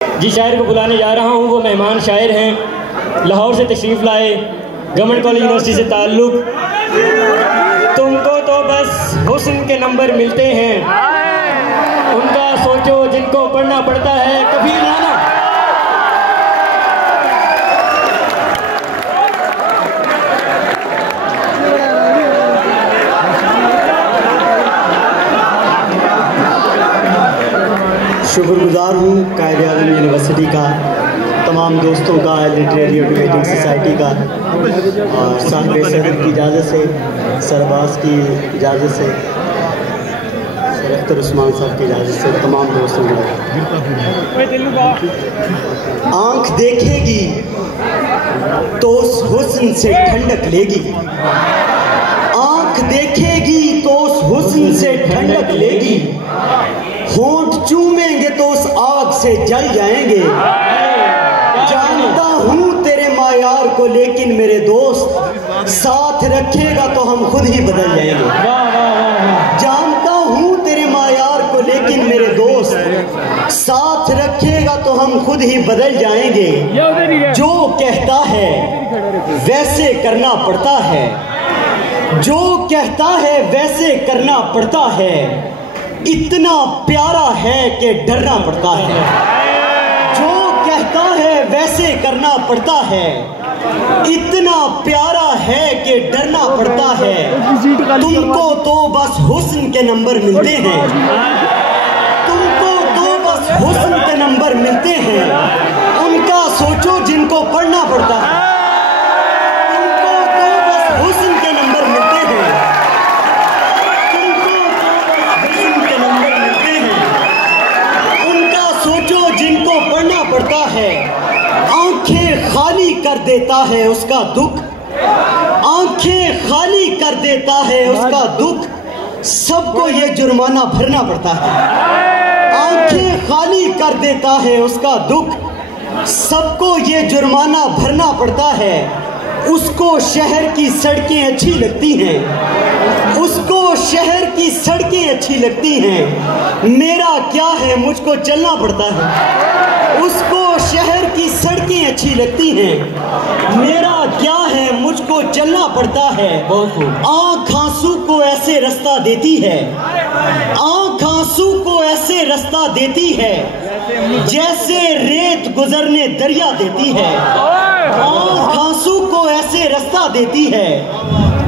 जिस शायर को बुलाने जा रहा हूँ वो मेहमान शायर हैं, लाहौर से तशरीफ़ लाए, गवर्नमेंट कॉलेज यूनिवर्सिटी से ताल्लुक़। तुमको तो बस हुस्न के नंबर मिलते हैं, उनका सोचो जिनको पढ़ना पड़ता है। कबीर राना। शुक्रगुजार हूँ कायद आज़म यूनिवर्सिटी का, तमाम दोस्तों का, लिटरेरी एजुकेटिंग सोसाइटी का, और साहब सदर की इजाज़त से, सरबाज की इजाज़त से, सरफ्तर उस्मान साहब की इजाज़त से तमाम दोस्तों का। आँख देखेगी तो उस हुस्न से ठंडक लेगी, आँख देखेगी तो उस हुस्न से ठंडक लेगी, होंठ चूमेंगे तो उस आग से जल जाएंगे। जानता हूँ तेरे मायार को लेकिन मेरे दोस्त, साथ रखेगा तो हम खुद ही बदल जाएंगे। जानता हूँ तेरे मायार को लेकिन मेरे दोस्त, साथ रखेगा तो हम खुद ही बदल जाएंगे। जो कहता है वैसे करना पड़ता है, जो कहता है वैसे करना पड़ता है, इतना प्यारा है कि डरना पड़ता है। जो कहता है वैसे करना पड़ता है, इतना प्यारा है कि डरना पड़ता है। तुमको तो बस हुस्न के नंबर मिलते हैं, तुमको तो बस हुस्न के नंबर मिलते हैं, उनका सोचो जिनको पढ़ना पड़ता है। तुमको तो बस हुस्न के नंबर मिलते हैं, जिनको पढ़ना पड़ता है। आंखें खाली कर देता है उसका दुख, आंखें खाली कर देता है उसका दुख, सबको ये जुर्माना भरना पड़ता है। आंखें खाली कर देता है उसका दुख, सबको ये जुर्माना भरना पड़ता है। उसको शहर की सड़कें अच्छी लगती हैं, उसको शहर की सड़कें अच्छी लगती हैं, मेरा क्या है मुझको चलना पड़ता है। उसको शहर की सड़कें अच्छी लगती हैं, मेरा क्या है मुझको चलना पड़ता है। आँख आंसू को ऐसे रास्ता देती है, आँख आंसू को ऐसे रास्ता देती है, जैसे रेत गुजरने दरिया देती है। आँख आंसू को ऐसे रास्ता देती है,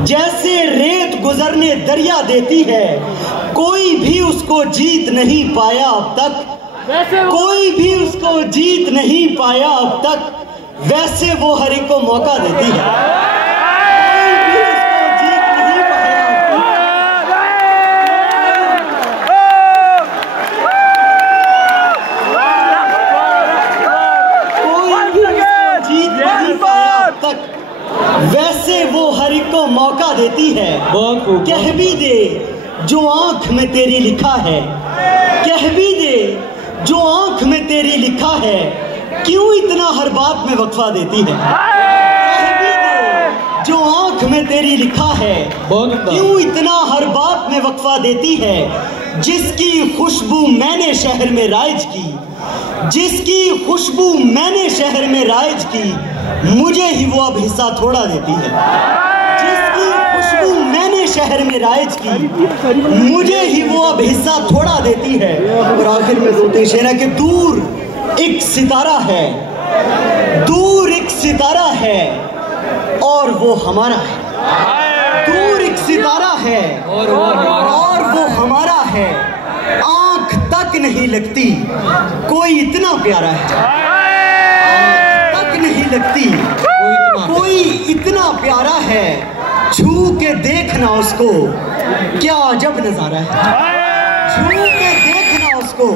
जैसे रेत गुजरने दरिया देती है। कोई भी उसको जीत नहीं पाया अब तक, कोई भी उसको जीत नहीं पाया अब तक, वैसे वो हर एक को मौका देती है। कोई भी उसको जीत नहीं पाया अब तक, कोई भी उसको जीत नहीं पाया अब तक, वैसे वो हर एक को मौका देती है। कह भी दे जो आंख में तेरी लिखा है, कह भी दे जो आंख में तेरी लिखा है, क्यों इतना हर बात में वक्फा देती है। कह भी दे जो आंख में तेरी लिखा है, क्यों इतना हर बात में वक्फा देती है। जिसकी खुशबू मैंने शहर में राइज की, जिसकी खुशबू मैंने शहर में राइज की, मुझे ही वो अब हिस्सा थोड़ा देती है। जिसकी खुशबू मैंने शहर में राइज की, मुझे ही वो अब हिस्सा थोड़ा देती है। और आखिर में दो शेर है कि दूर एक सितारा है, दूर एक सितारा है और वो हमारा है। दूर एक सितारा है और वो हमारा है। आंख तक नहीं लगती कोई इतना प्यारा है, नहीं लगती कोई इतना प्यारा है, छू के देखना उसको क्या अजब नजारा है। छू के देखना उसको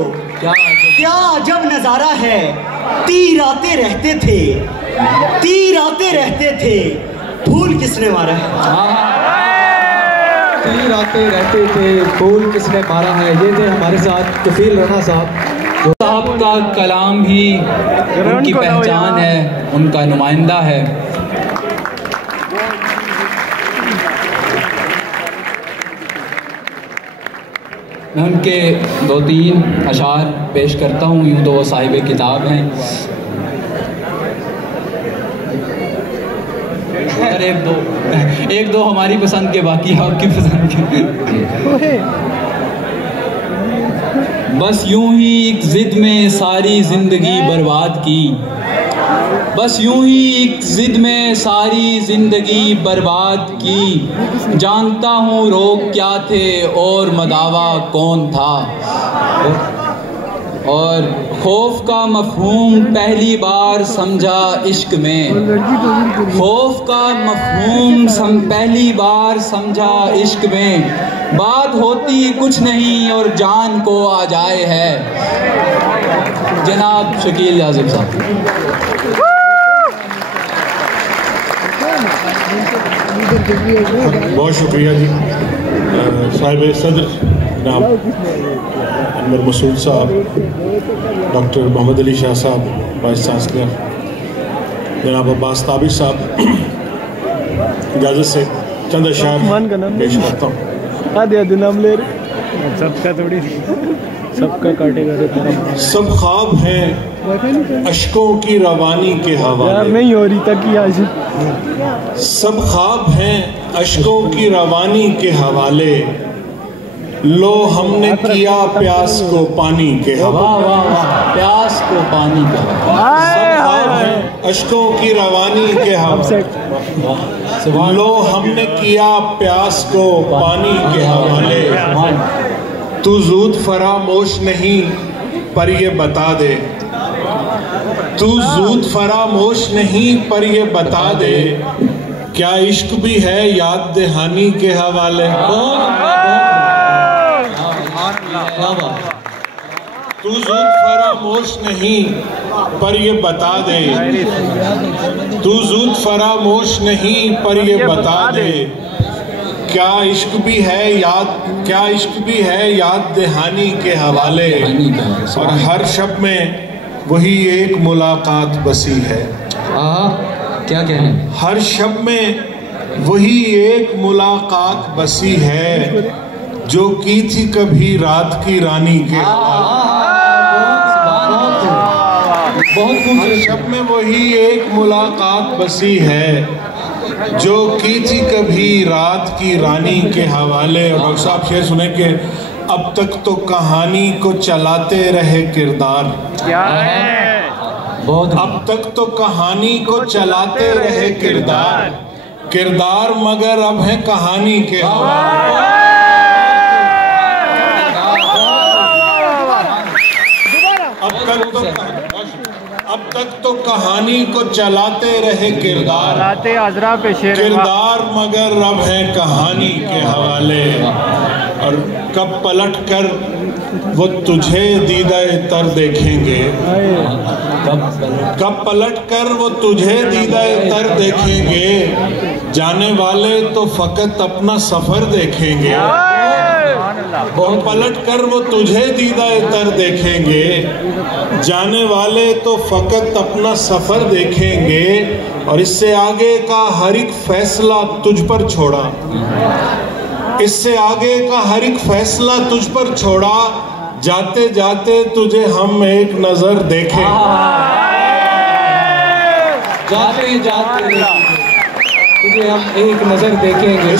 क्या अजब नजारा है। तीर आते रहते थे, तीर आते रहते थे, फूल किसने मारा है। तीर आते रहते थे, फूल किसने मारा है। ये थे हमारे साथ कफील राना साहब। साहब का कलाम ही उनकी पहचान है, उनका नुमाइंदा है। मैं उनके 2-3 अशार पेश करता हूँ। यूँ तो वो साहिब किताब हैं। और एक दो हमारी पसंद के, बाकी आपकी पसंद के। बस यूं ही एक जिद में सारी जिंदगी बर्बाद की, बस यूं ही एक जिद में सारी जिंदगी बर्बाद की। जानता हूँ रोग क्या थे और मदावा कौन था। और खौफ का मफहूम पहली बार समझा इश्क में, खौफ का मफहूम पहली बार समझा इश्क में। बात होती कुछ नहीं और जान को आ जाए है। जनाब शकील आज़म साहब। बहुत शुक्रिया जी। साहिब सदर जनाब अनवर मसूद साहब, डॉक्टर मोहम्मद अली शाह साहब वाइस चांसलर, जनाब अब्बास ताबिश साहब, इजाज़त से चंद अशार पेश करता हूँ। आधे नाम ले रहे सबका थोड़ी सबका काटेगा। सब ख्वाब हैं अश्कों की रवानी के हवाले, नहीं हो रही तक ही आज। सब ख्वाब हैं अश्कों की रवानी के हवाले, लो हमने किया प्यास को पानी के हवाले। प्यास को पानी का सब ख्वाब हैं अश्कों की रवानी के हवाले, लो हमने किया प्यास को पानी के हवाले। तू ज़ूद फरामोश नहीं पर ये बता दे, तू ज़ूद फरामोश नहीं पर ये बता दे, क्या इश्क भी है याद दहानी के हवाले। तू ज़ूद फरामोश नहीं पर ये बता दे, तू ज़ूद फरामोश नहीं पर ये बता दे, क्या इश्क भी है याद, क्या इश्क भी है याद दहानी के हवाले। और हर शब में वही एक मुलाकात बसी है। क्या कहें। हर शब में वही एक मुलाकात बसी है, जो की थी कभी रात की रानी के बहुत हर शब में वही एक मुलाकात बसी है, जो की थी कभी रात की रानी के हवाले। और डॉक्टर साहब शेर सुने के अब तक तो कहानी को चलाते रहे किरदार, क्या है बहुत। अब तक तो कहानी को चलाते रहे किरदार, किरदार मगर अब है कहानी के हवाले। अब तक तो कहानी को चलाते रहे किरदार, किरदार मगर अब है कहानी के हवाले। और कब पलट कर वो तुझे दीदाए तर देखेंगे, कब पलट कर वो तुझे दीदाए तर देखेंगे, जाने वाले तो फकत अपना सफर देखेंगे। और पलट कर वो तुझे दीदाए तर देखेंगे, जाने वाले तो फकत अपना सफर देखेंगे। और इससे आगे का हर एक फैसला तुझ पर छोड़ा, इससे आगे का हर एक फैसला तुझ पर छोड़ा, जाते जाते तुझे हम एक नजर देखें, जाते जाते तुझे हम एक नजर देखेंगे।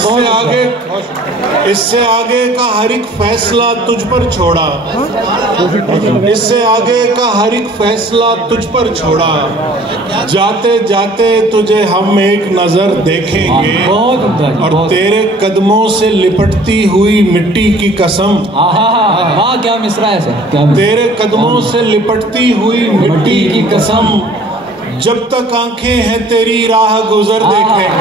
इससे आगे का हर एक फैसला तुझ पर छोड़ा, इससे आगे का हर एक फैसला तुझ पर छोड़ा, जाते जाते तुझे हम एक नजर देखेंगे। और तेरे कदमों से लिपटती हुई मिट्टी की कसम, क्या मिसरा है सर, क्या तेरे कदमों से लिपटती हुई मिट्टी की कसम, जब तक आंखें हैं तेरी राह गुजर देखेंगे।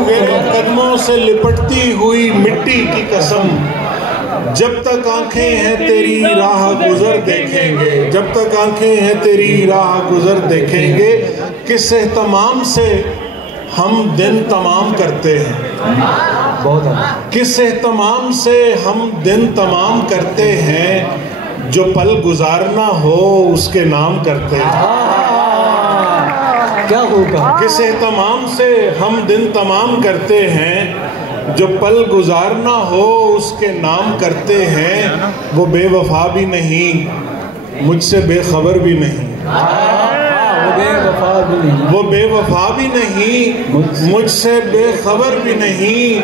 तेरे कदमों से लिपटती हुई मिट्टी की कसम, जब तक आंखें हैं तेरी राह गुजर देखेंगे, जब तक आंखें हैं तेरी राह गुजर देखेंगे। किस एहतमाम से हम दिन तमाम करते हैं, किस एहतमाम से हम दिन तमाम करते हैं, जो पल गुजारना हो उसके नाम करते हैं। क्या होगा? किस एहतमाम से हम दिन तमाम करते हैं, जो पल गुजारना हो उसके नाम करते हैं। वो बेवफा भी नहीं, मुझसे बेखबर भी नहीं। वो बेवफा भी नहीं, वो बेवफा भी नहीं, मुझसे बेखबर भी नहीं,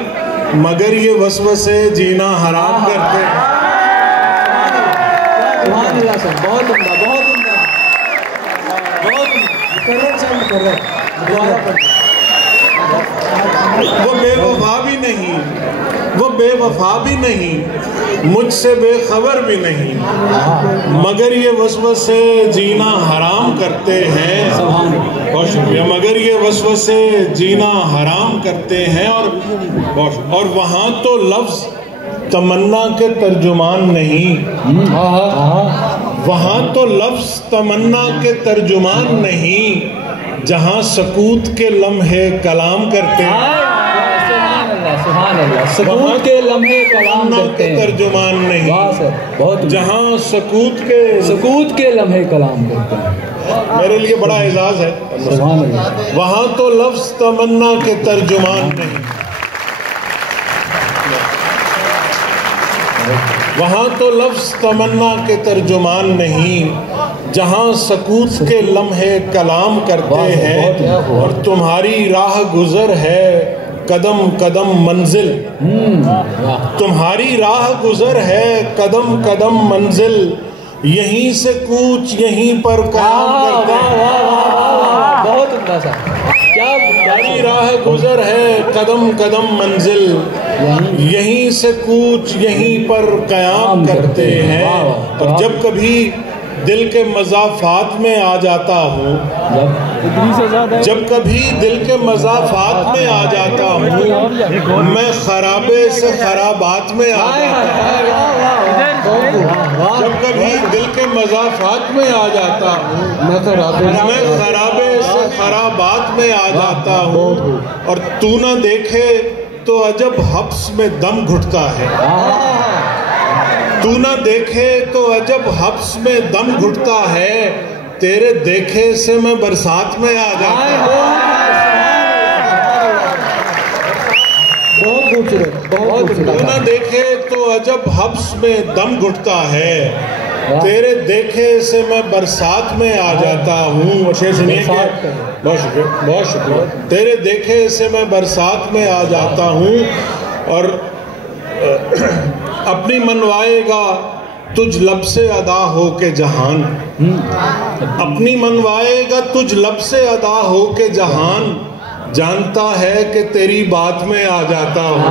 मगर ये वसवसे जीना हराम करते हैं। सुभान अल्लाह सर, बहुत उम्दा, बहुत उम्दा, बहुत मुकर्रर सर, मुकर्रर दोबारा पढ़िए। वो बेवफा भी नहीं, वो बेवफा भी नहीं, मुझसे बेखबर भी नहीं, मगर ये वसवसे जीना हराम करते हैं। बहुत शुक्रिया। मगर ये वसवसे जीना हराम करते हैं। और वहाँ तो लफ्ज़ तमन्ना के तर्जुमान नहीं, वहाँ तो लफ्ज़ तमन्ना के तर्जुमान नहीं, जहाँ सकूत के लम्हे कलाम करते हैं। सुभान अल्लाह, सकूत के लम्हे कलाम करते हैं, तर्जुमान नहीं। वाह सर, बहुत जहाँ सकूत के लम्हे कलाम करते हैं। मेरे लिए बड़ा एजाज है। सुभान अल्लाह। वहाँ तो लफ्ज़ तमन्ना के तर्जुमान नहीं, वहाँ तो लफ्ज़ तमन्ना के तर्जुमान नहीं, जहाँ सकूत के लम्हे कलाम करते हैं। और तुम्हारी राह गुज़र है कदम कदम मंजिल, तुम्हारी राह गुज़र है कदम कदम मंजिल, यहीं से कूच यहीं पर काम करते हैं। बहुत उम्दा सा, क्या तुम्हारी राह गुज़र है कदम कदम मंजिल, यहीं से कूच यहीं पर कयाम करते हैं। और जब कभी दिल के मज़ाफ़ात में आ जाता हूँ, जब कभी दिल के मज़ाफ़ात में आ जाता हूँ, मैं खराबे से खराबात में आ जाता हूँ। जब कभी दिल के मज़ाफ़ात में आ जाता हूँ, मैं खराबे से खराबात में आ जाता हूँ। और तू ना देखे तो अजब हब्स में दम घुटता है, तू ना देखे तो अजब हब्स में दम घुटता है, तेरे देखे से मैं बरसात में आ जाता हूँ। बहुत खूबसूरत, बहुत तू ना देखे तो अजब हब्स में दम घुटता है, तेरे देखे से मैं बरसात में आ जाता हूँ। शेर सुनिए कि बहुत शुक्रिया, बहुत शुक्रिया। तेरे देखे से मैं बरसात में आ जाता हूँ। और अपनी मनवाएगा तुझ लब से अदा हो के जहान, अपनी मनवाएगा तुझ लब से अदा हो के जहान, जानता है कि तेरी बात में आ जाता हूँ।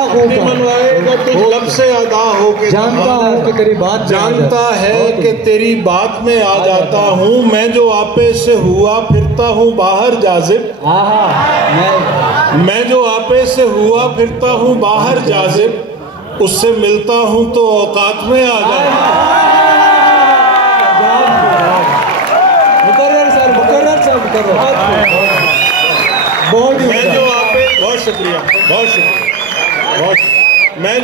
अपनी मनवाएगा तुझ लब से अदा हो के जहान, जानता है कि तेरी बात में आ जाता हूँ। मैं जो आपे से हुआ फिरता हूँ बाहर जाजिब, मैं जो आपे से हुआ फिरता हूँ बाहर जाजिब, उससे मिलता हूँ तो औकात में आ जाता हूँ। मुकर्रर सर, मुकर्रर सर, मुकर्रर। बहुत मैं जो आपे, बहुत शुक्रिया, बहुत शुक्रिया, बहुत। मैं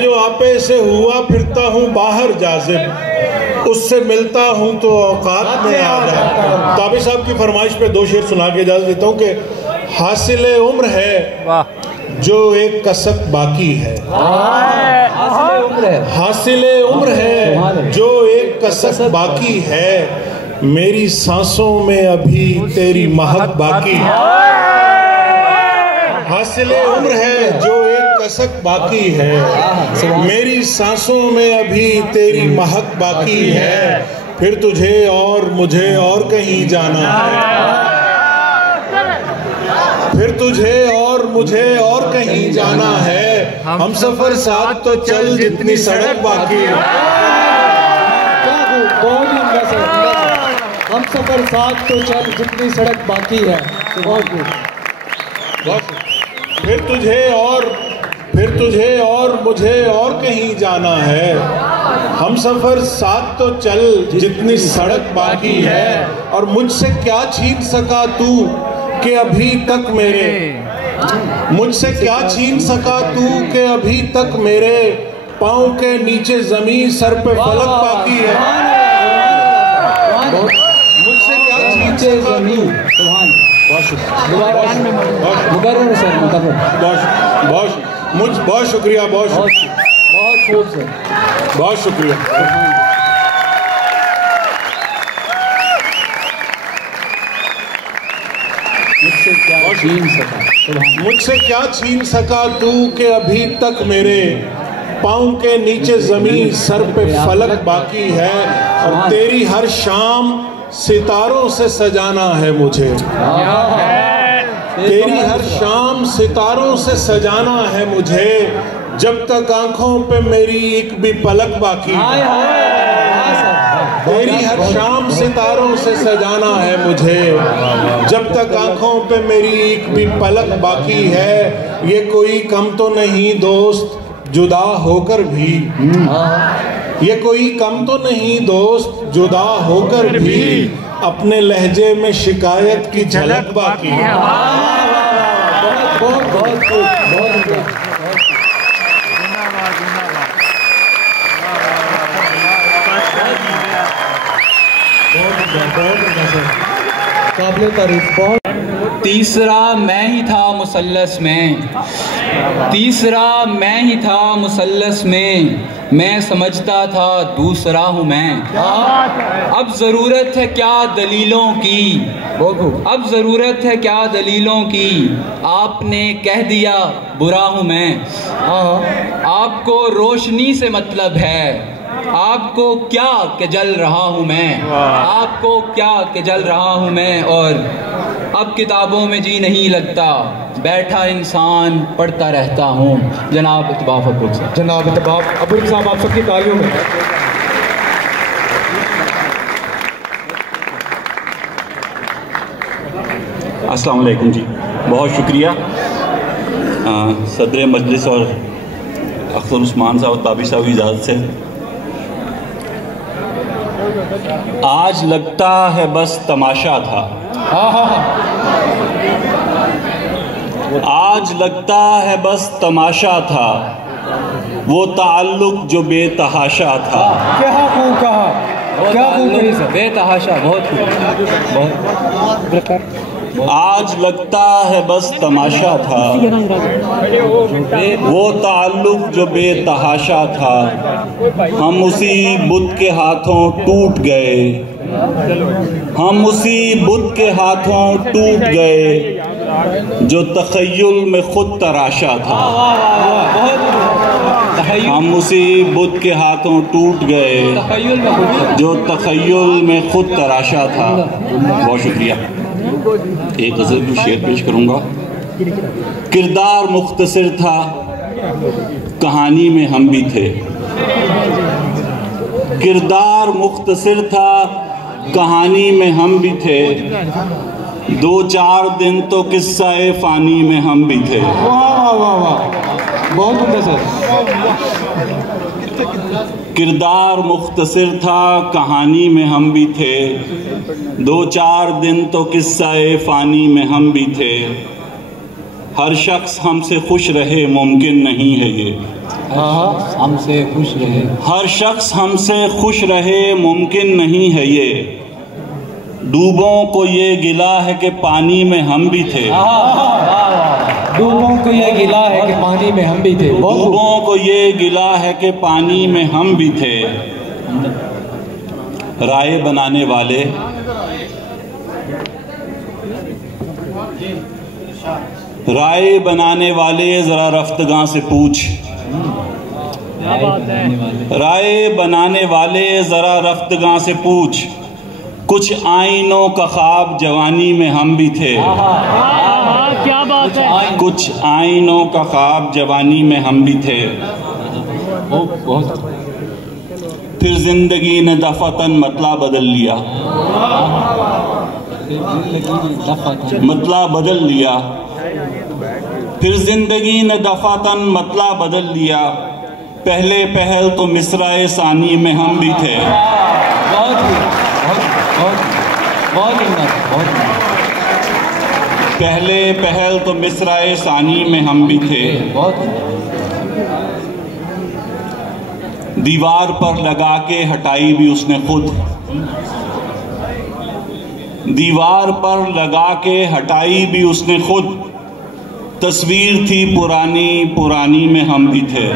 जो आपे से हुआ फिरता हूँ बाहर जाजिब, उससे मिलता हूँ तो औकात में आ जाता हूँ। ताबी साहब की फरमाइश पे दो शेर सुना के इजाज़त देता हूँ कि हासिले उम्र है जो एक कसक बाकी है, हासिले उम्र है जो एक कसक बाकी है, मेरी सांसों में अभी तेरी महक बाकी है। हासिले उम्र है जो एक कसक बाकी है, मेरी सांसों में अभी तेरी महक बाकी है, फिर तुझे और मुझे और कहीं जाना है, फिर तुझे और मुझे और कहीं जाना है, हम सफर साथ तो चल जितनी सड़क बाकी है। हम सफर साथ तो चल जितनी सड़क बाकी है। फिर तुझे और मुझे और कहीं जाना है, हम सफर साथ तो चल जितनी सड़क बाकी है। और मुझसे क्या छीन सका तू कि अभी तक मेरे, मुझसे क्या छीन सका तू कि अभी तक मेरे पाँव के नीचे जमीन सर पे फलक बाकी है। मुझसे क्या नीचे जमीन सुभान दोबारा मुकर्रर सर मुकर्रर बहुत शुक्रिया बहुत खूब सर बहुत शुक्रिया। मुझसे क्या छीन सका तू कि अभी तक मेरे पाँव के नीचे जमीन सर पे फलक बाकी है और तेरी हर शाम सितारों से सजाना है मुझे। तेरी हर शाम सितारों से सजाना है मुझे जब तक आंखों पे मेरी एक भी पलक बाकी है। तेरी हर शाम सितारों से सजाना है मुझे जब तक आंखों पे मेरी एक भी पलक बाकी है। ये कोई कम तो नहीं दोस्त जुदा होकर भी, ये कोई कम तो नहीं दोस्त जुदा होकर भी अपने लहजे में शिकायत की झलक बाकी है। तीसरा मैं ही था मुसल्लस में, तीसरा मैं ही था मुसल्लस में, मैं समझता था दूसरा हूँ मैं। अब ज़रूरत है क्या दलीलों की, अब ज़रूरत है क्या दलीलों की, आपने कह दिया बुरा हूँ मैं। आपको रोशनी से मतलब है, आपको क्या कि जल रहा हूँ मैं, आपको क्या कि जल रहा हूँ मैं। और अब किताबों में जी नहीं लगता, बैठा इंसान पढ़ता रहता हूँ। जनाब इत्तबाफ अब्रुक साहब, जनाब इत्तबाफ अब्रुक साहब, आप सबकी तालियों में। अस्सलाम वालेकुम जी, बहुत शुक्रिया सदर मजलिस और अख्तर उस्मान साहब ताबी साहब की इजाज़त से। आज लगता है बस तमाशा था, आज लगता है बस तमाशा था, वो ताल्लुक जो बेतहाशा था। क्या खूब कहा, क्या खूब कही सर, बेतहाशा, बहुत आज लगता है बस तमाशा था, वो ताल्लुक जो बेतहाशा था। हम उसी बुत के हाथों टूट गए, हम उसी बुत के हाथों टूट गए जो तख़य्युल में खुद तराशा था। हम उसी बुत के हाथों टूट गए जो तख़य्युल में खुद तराशा था। बहुत शुक्रिया। एक गज़ल भी शेर पेश करूँगा। किरदार मुख्तसर था, कहानी में हम भी थे। किरदार मुख्तसर था, कहानी में हम भी थे। 2-4 दिन तो किस्सा-ए फ़ानी में हम भी थे। वाह वाह वाह, बहुत उम्दा सर। किरदार मुख्तसर था, कहानी में हम भी थे। 2-4 दिन तो किस्सा-ए फ़ानी में हम भी थे। हर शख्स हमसे खुश रहे मुमकिन नहीं है ये, हमसे खुश रहे। हर शख्स हमसे खुश रहे मुमकिन नहीं है ये। डूबों को ये गिला है कि पानी में हम भी थे। डूबों को ये गिला है कि पानी में हम भी थे। डूबों को ये गिला है कि पानी में हम भी थे। राय बनाने वाले, राय बनाने वाले जरा रफ्तगां से पूछ, राय बनाने वाले जरा रफ्तगां से पूछ। कुछ आईनों का ख्वाब जवानी में हम भी थे। क्या बात है। कुछ आईनों का ख्वाब जवानी में हम भी थे। फिर जिंदगी ने दफातन मतला बदल लिया, मतला बदल लिया। फिर जिंदगी ने दफातन मतला बदल लिया। पहले पहल तो मिसराए सानी में हम भी थे। पहले पहल तो मिसराए सानी में हम भी थे। दीवार पर लगा के हटाई भी उसने खुद, दीवार पर लगा के हटाई भी उसने खुद, तस्वीर थी पुरानी पुरानी में हम भी थे।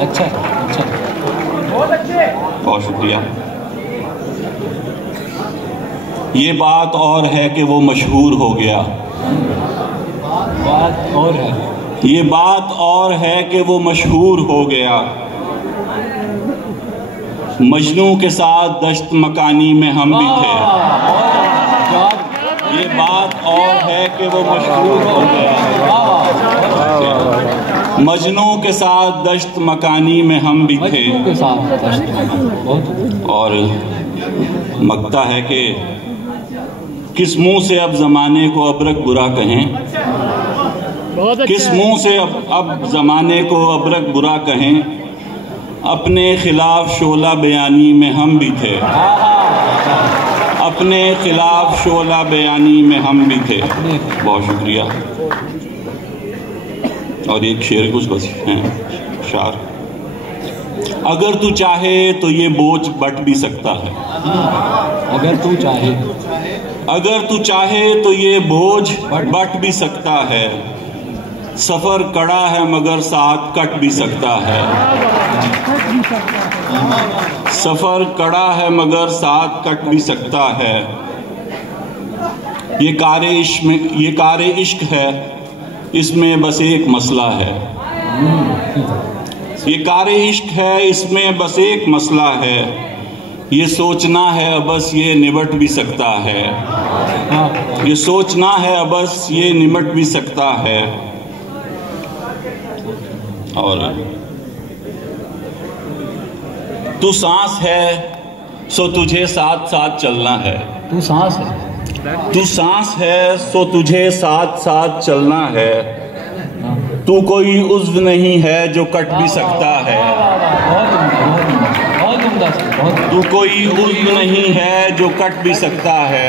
अच्छा अच्छा, बहुत शुक्रिया। ये बात और है कि वो मशहूर हो गया। बात और है, ये बात और है कि वो मशहूर हो गया। मजनू के साथ दश्त मकानी में हम भी थे। ये बात और है कि वो मशहूर हो गया। मजनू के साथ दश्त मकानी में हम भी थे। और मकता है कि किस मुंह से अब जमाने को अबरक बुरा कहें, किस मुंह से अब जमाने को अबरक बुरा कहें। अपने खिलाफ शोला बयानी में हम भी थे। अपने खिलाफ शोला बयानी में हम भी थे। बहुत शुक्रिया। और एक शेर कुछ बस हैं शार। अगर तू चाहे तो ये बोझ बट भी सकता है। अगर तू चाहे, अगर तू चाहे तो ये बोझ बट भी सकता है। सफर कड़ा है मगर साथ कट भी सकता है। सफर कड़ा है मगर साथ कट भी सकता है। ये कारे इश्क है, इसमें बस एक मसला है। ये कारे इश्क है, इसमें बस एक मसला है। ये सोचना है बस ये निबट भी सकता है। ये सोचना है बस ये निबट भी सकता है। और तू सांस है सो तुझे साथ साथ चलना है। तू सांस है, तू सांस है सो तुझे साथ साथ चलना है। तू कोई उज़्व नहीं है जो कट भी सकता है। बहुत उम्दा, बहुत। तू कोई उज़्व नहीं है जो कट भी सकता है।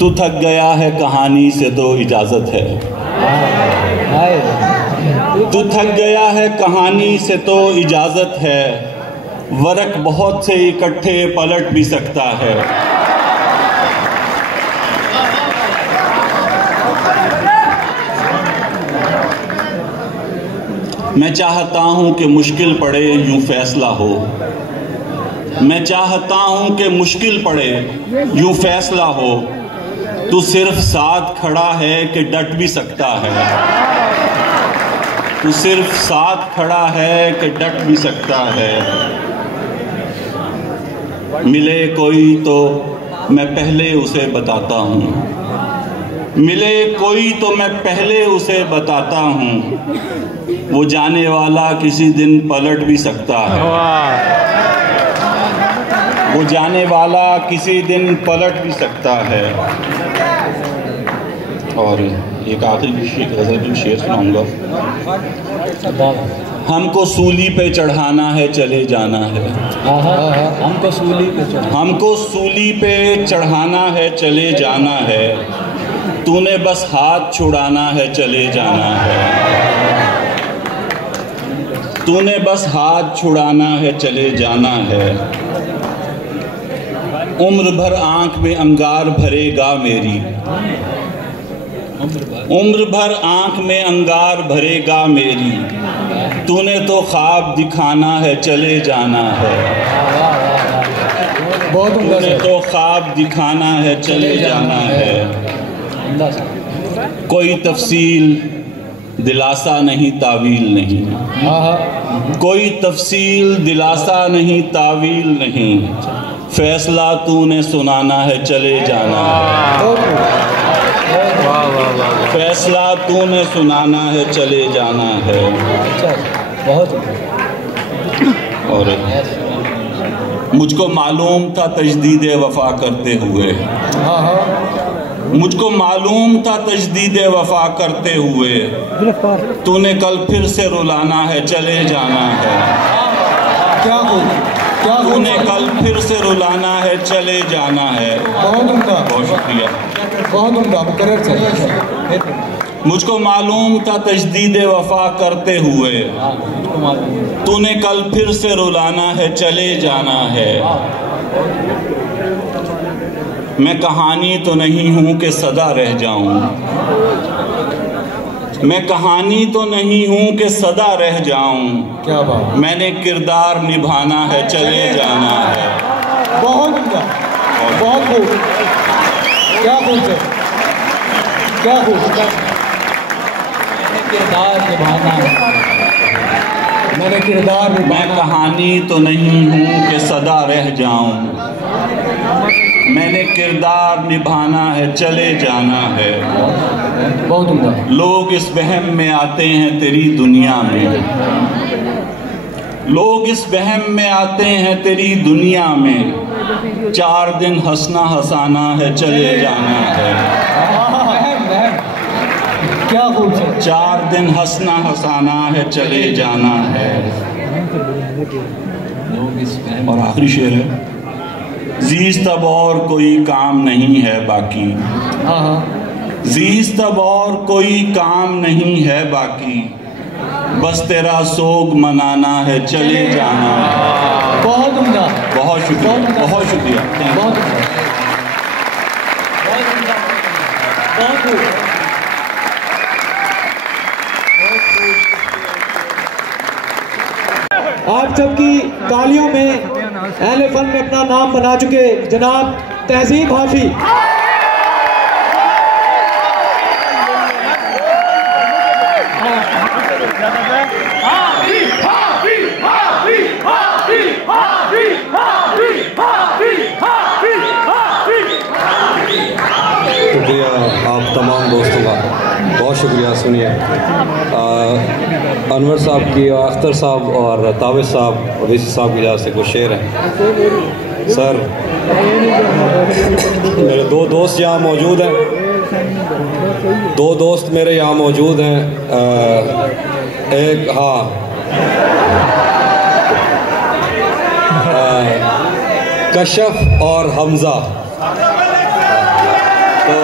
तू थक गया है कहानी से तो इजाजत है। तू थक गया है कहानी से तो इजाजत है। वरक बहुत से इकट्ठे पलट भी सकता है। मैं चाहता हूं कि मुश्किल पड़े यूं फैसला हो। मैं चाहता हूं कि मुश्किल पड़े यूं फैसला हो। तू सिर्फ साथ खड़ा है कि डट भी सकता है। तू सिर्फ साथ खड़ा है कि डट भी सकता है। मिले कोई तो मैं पहले उसे बताता हूँ। मिले कोई तो मैं पहले उसे बताता हूँ। वो जाने वाला किसी दिन पलट भी सकता है। वो जाने वाला किसी दिन पलट भी सकता है। और एक आखिरी गज़ल की शेर सुनाऊंगा। हमको सूली पे चढ़ाना है चले जाना है। हमको सूली पे चढ़ाना, हमको सूली पे चढ़ाना है चले जाना है। तूने बस हाथ छुड़ाना है चले जाना है। तूने बस हाथ छुड़ाना है चले जाना है। उम्र भर आंख में अंगार भरेगा मेरी। उम्र भर आंख में अंगार भरेगा मेरी। तूने तो ख्वाब दिखाना है चले जाना है। तूने तो ख्वाब दिखाना है चले जाना है। कोई तफसील दिलासा नहीं तावील नहीं। कोई तफसील दिलासा नहीं तावील नहीं। फैसला तूने सुनाना है चले जाना है। फैसला तूने सुनाना है चले जाना है। बहुत। और मुझको मालूम था तजदीद वफा करते हुए। मुझको मालूम था तजदीद वफा करते हुए। तूने कल फिर से रुलाना है चले जाना है। क्या तूने कल फिर से रुलाना है चले जाना है। बहुत उम्दा, बहुत शुक्रिया। बहुत उम्दा, मुकर्रर चाहिए। मुझको मालूम था तजदीद वफा करते हुए तूने कल फिर से रुलाना है, चले जाना है। मैं कहानी तो नहीं हूं कि सदा रह जाऊं, मैं कहानी तो नहीं हूं कि सदा रह जाऊं। क्या बात, मैंने किरदार निभाना है, चले जाना है। बहुत उम्दा, बहुत खूब, क्या खूब से, क्या खूब। किरदार निभाना है, मैंने किरदार निभाना। मैं कहानी तो नहीं हूं कि सदा रह जाऊं, मैंने किरदार निभाना है, चले जाना है। बहुत उम्दा। लोग इस वहम में आते हैं तेरी दुनिया में, लोग इस वहम में आते हैं तेरी दुनिया में। 4 दिन हंसना हंसाना है, चले जाना है। क्या खूब से। 4 दिन हंसना हंसाना है, चले जाना है। और आखिरी शेर है, जीस तब और कोई काम नहीं है बाकी, जीस तब और कोई काम नहीं है बाकी, बस तेरा सोग मनाना है, चले जाना है। बहुत उम्दा, बहुत शुक्रिया, बहुत शुक्रिया। बहुत उम्दा, बहुत खूब। आप सबकी तालियों में अहले फन में अपना नाम बना चुके जनाब तहजीब हाफी। शुक्रिया आप तमाम दोस्तों का, बहुत शुक्रिया। सुनिए अनवर साहब की और अख्तर साहब और ताबिश साहब और विसी साहब की वजह से कुछ शेर हैं। सर मेरे 2 दोस्त यहाँ मौजूद हैं, 2 दोस्त मेरे यहाँ मौजूद हैं। एक कशफ और हमज़ा। तो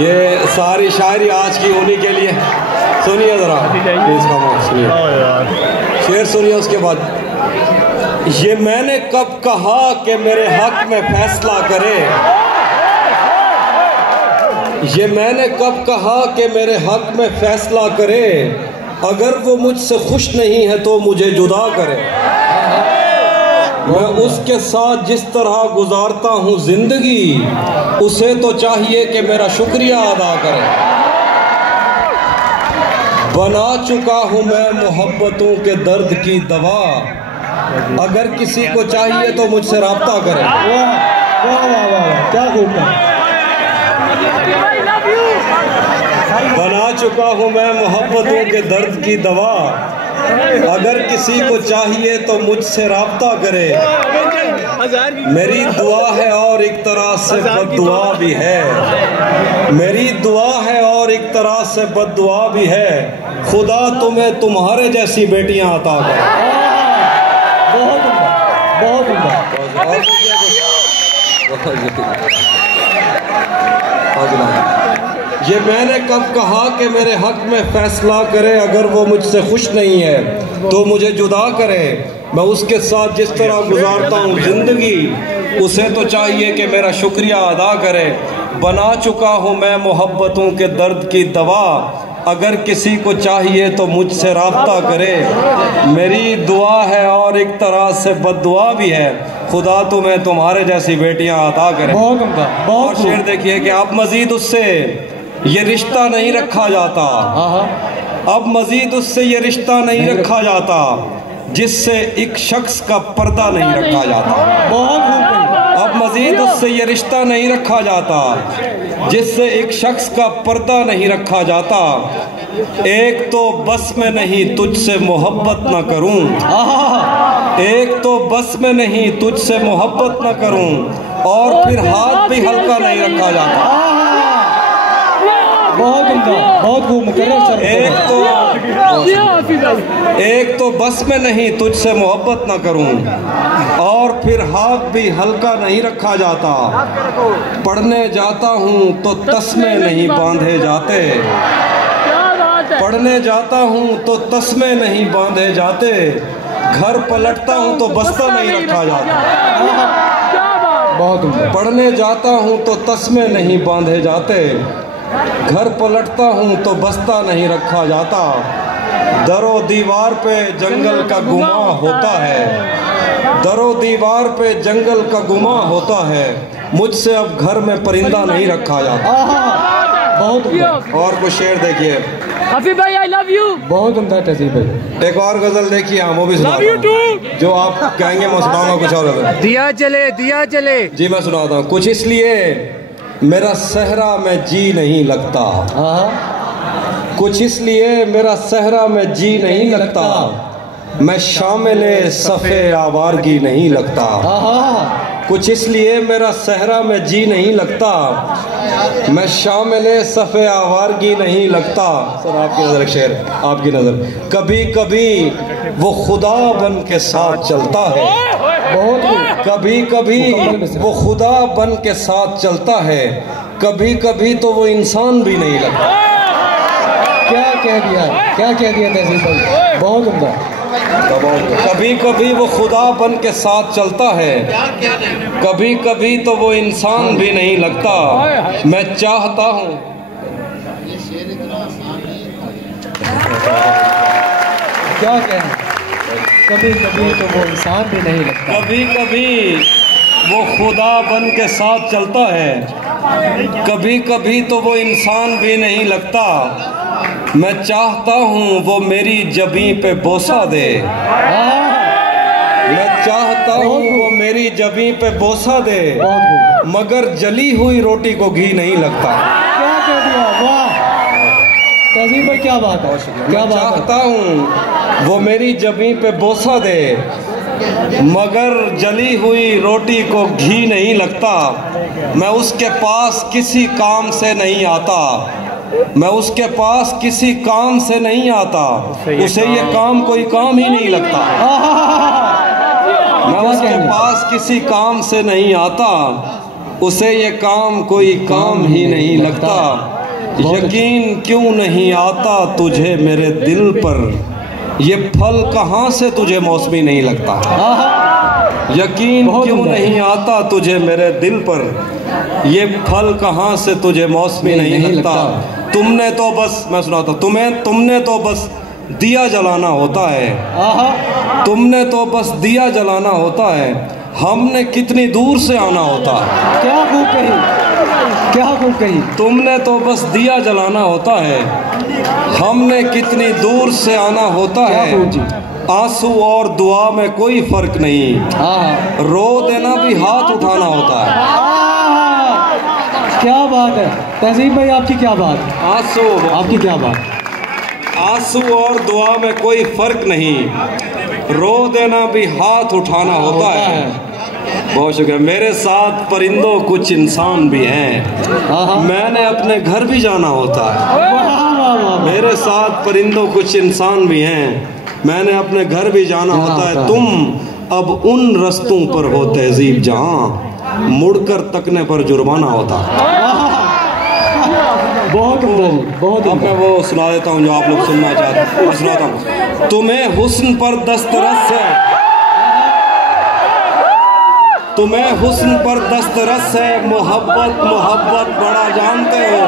ये सारी शायरी आज की उन्हीं के लिए। सुनिए ज़रा प्लीज़, सुनिए शेर सुनिए। उसके बाद, ये मैंने कब कहा कि मेरे हक में फैसला करे, ये मैंने कब कहा कि मेरे हक में फैसला करे, अगर वो मुझसे खुश नहीं है तो मुझे जुदा करे। मैं उसके साथ जिस तरह गुजारता हूँ जिंदगी, उसे तो चाहिए कि मेरा शुक्रिया अदा करे। बना चुका हूँ मैं मोहब्बतों के दर्द की दवा, अगर किसी को चाहिए तो मुझसे राब्ता करे। वाह वाह वाह वाह, क्या खूब है। बना चुका हूँ मैं मोहब्बतों के दर्द की दवा, अगर किसी को चाहिए तो मुझसे राब्ता करे। मेरी दुआ है और एक तरह से बद्दुआ भी है, मेरी दुआ है और एक तरह से बद्दुआ भी है, खुदा तुम्हें तुम्हारे जैसी बेटियां अता करे। बहुत उम्दा, बहुत उम्दा। ये मैंने कब कहा कि मेरे हक में फैसला करे, अगर वो मुझसे खुश नहीं है तो मुझे जुदा करे। मैं उसके साथ जिस तरह गुजारता हूँ जिंदगी, उसे तो चाहिए कि मेरा शुक्रिया अदा करे। बना चुका हूँ मैं मोहब्बतों के दर्द की दवा, अगर किसी को चाहिए तो मुझसे राब्ता करे। मेरी दुआ है और एक तरह से बद्दुआ भी है, खुदा तुम्हें तुम्हारे जैसी बेटियां अता करे। बहुत उम्दा, बहुत। शेर देखिए कि अब मजीद उससे ये रिश्ता नहीं रखा जाता, अब मजीद उससे ये रिश्ता नहीं रखा जाता, जिससे एक शख्स का पर्दा नहीं रखा जाता। बहुत। अब मजीद उससे ये रिश्ता नहीं रखा जाता, जिससे एक शख्स का पर्दा नहीं रखा जाता। एक तो बस में नहीं तुझसे मोहब्बत न करूं, एक तो बस में नहीं तुझसे मोहब्बत न करूं, और फिर हाथ भी हल्का नहीं रखा जाता। बहुत उम्दा, बहुत खूब मुकर्रर सर। एक तो बस में नहीं तुझसे मोहब्बत ना करूं, और फिर हाथ भी हल्का नहीं रखा जाता। पढ़ने जाता हूं तो तस्मे नहीं बांधे जाते, पढ़ने जाता हूं तो तस्मे नहीं बांधे जाते। घर पलटता हूं तो बस्ता नहीं रखा जाता। बहुत उम्दा। पढ़ने जाता हूं तो तस्मे नहीं बांधे जाते। घर पलटता हूं तो बस्ता नहीं रखा जाता। दरो दीवार पे जंगल का गुमा होता है, दरो दीवार पे जंगल का गुमा होता है। मुझसे अब घर में परिंदा नहीं रखा जाता। बहुत उम्दा। और कुछ शेर देखिए। हफीज भाई आई लव यू। बहुत उम्दा तहजीब भाई। एक और गजल देखिए, हम वो भी सुना जो आप कहेंगे मैं सुनाऊंगा कुछ और गजल। दिया चले दिया चले। जी मैं सुनाता हूँ। कुछ इसलिए मेरा सहरा में जी नहीं लगता, कुछ इसलिए मेरा सहरा में जी नहीं लगता। मैं शामिल सफ़े आवारगी नहीं लगता। कुछ इसलिए मेरा सहरा में जी नहीं लगता। मैं शामिल सफ़े आवारगी नहीं लगता। सर आपकी नज़र, शेर आपकी नज़र। कभी कभी वो खुदा बन के साथ चलता है, बहुत कभी कभी वो खुदा बन के साथ चलता है। कभी कभी तो वो इंसान भी नहीं लगता। क्या कह दिया, क्या कह दिया तहजीब भाई। बहुत उम्दा। कभी कभी वो खुदा बन के साथ चलता है, कभी कभी तो वो इंसान भी नहीं लगता। मैं चाहता हूँ क्या कहें, कभी कभी तो वो इंसान भी नहीं लगता। कभी कभी वो खुदा बन के साथ चलता है, कभी कभी तो वो इंसान भी नहीं लगता। मैं चाहता हूँ वो मेरी जबीं पे बोसा दे, मैं चाहता हूँ वो मेरी जबीं पे बोसा दे। मगर जली हुई रोटी को घी नहीं लगता। क्या कह दिया, वाह तहजीब भाई, क्या बात है, क्या बात है। चाहता हूँ वो मेरी जबीं पे बोसा दे, मगर जली हुई रोटी को घी नहीं लगता। मैं उसके पास किसी काम से नहीं आता, मैं उसके पास किसी काम से नहीं आता। उसे ये काम कोई काम ही नहीं लगता। मैं उसके पास किसी काम से नहीं आता, उसे ये काम कोई काम ही नहीं लगता। यकीन क्यों नहीं आता तुझे मेरे दिल पर, ये फल कहाँ से तुझे मौसमी नहीं लगता। यकीन क्यों नहीं आता तुझे मेरे दिल पर, ये फल कहाँ से तुझे मौसमी नहीं लगता। तुमने तो बस, मैं सुनाता तुमने तो बस दिया जलाना होता है, तुमने तो बस दिया जलाना होता है। हमने कितनी दूर से आना होता है। क्या खूब कही, क्या खूब कही। तुमने तो बस दिया जलाना होता है, हमने कितनी दूर से आना होता है। आंसू और दुआ में कोई फर्क नहीं, रो देना भी हाथ उठाना होता है। क्या बात है तहजीब भाई, आपकी क्या बात, आंसू आपकी क्या बात। आंसू और दुआ में कोई फर्क नहीं, रो देना भी हाथ उठाना होता है। बहुत शुक्रिया। मेरे साथ परिंदों कुछ इंसान भी हैं, मैंने अपने घर भी जाना होता है। मेरे साथ परिंदों कुछ इंसान भी हैं, मैंने अपने घर भी जाना होता है। तुम अब उन रस्तों पर हो तहजीब जहाँ मुड़कर तकने पर जुर्माना होता है। बहुत बहुत। अब मैं वो सुना देता हूँ जो आप लोग सुनना चाहते हैं। मैं सुनाता हूँ। तुम्हें हुस्न पर दस्तरस है, तुम्हें हुस्न पर दस्तरस है, मोहब्बत मोहब्बत बड़ा जानते हो,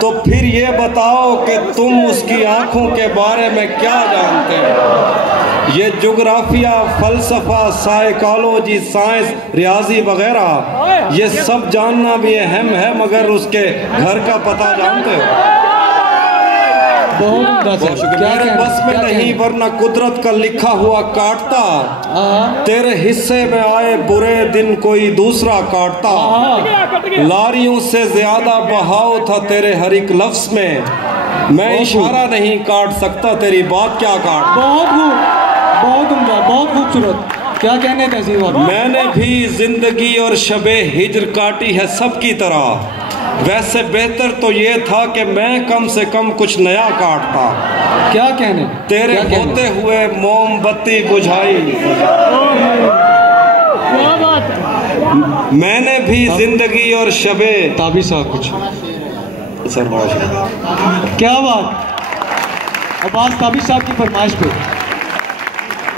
तो फिर ये बताओ कि तुम उसकी आंखों के बारे में क्या जानते हो। ये जोग्राफिया, फलसफा, साइकोलॉजी, साइंस, रियाजी वगैरह ये सब जानना भी अहम है, मगर उसके घर का पता जानते हो। बहुत शुक्रिया। मेरे बस में नहीं वरना कुदरत का लिखा हुआ काटता, तेरे हिस्से में आए बुरे दिन कोई दूसरा काटता। लारियों से ज्यादा बहाव था तेरे हर एक लफ्ज में, मैं इशारा नहीं काट सकता तेरी बात क्या काट। बहुत खूब, बहुत उम्दा, बहुत खूबसूरत। क्या कहने तहसीब आप? मैंने भी जिंदगी और शबे हिज्र काटी है सबकी तरह, वैसे बेहतर तो ये था कि मैं कम से कम कुछ नया काटता। क्या कहने? तेरे होते हुए मोमबत्ती बुझाई, मैंने भी जिंदगी और शबे ताबी साहब कुछ सर क्या बात। अब्बास ताबी साहब की फरमाइश पे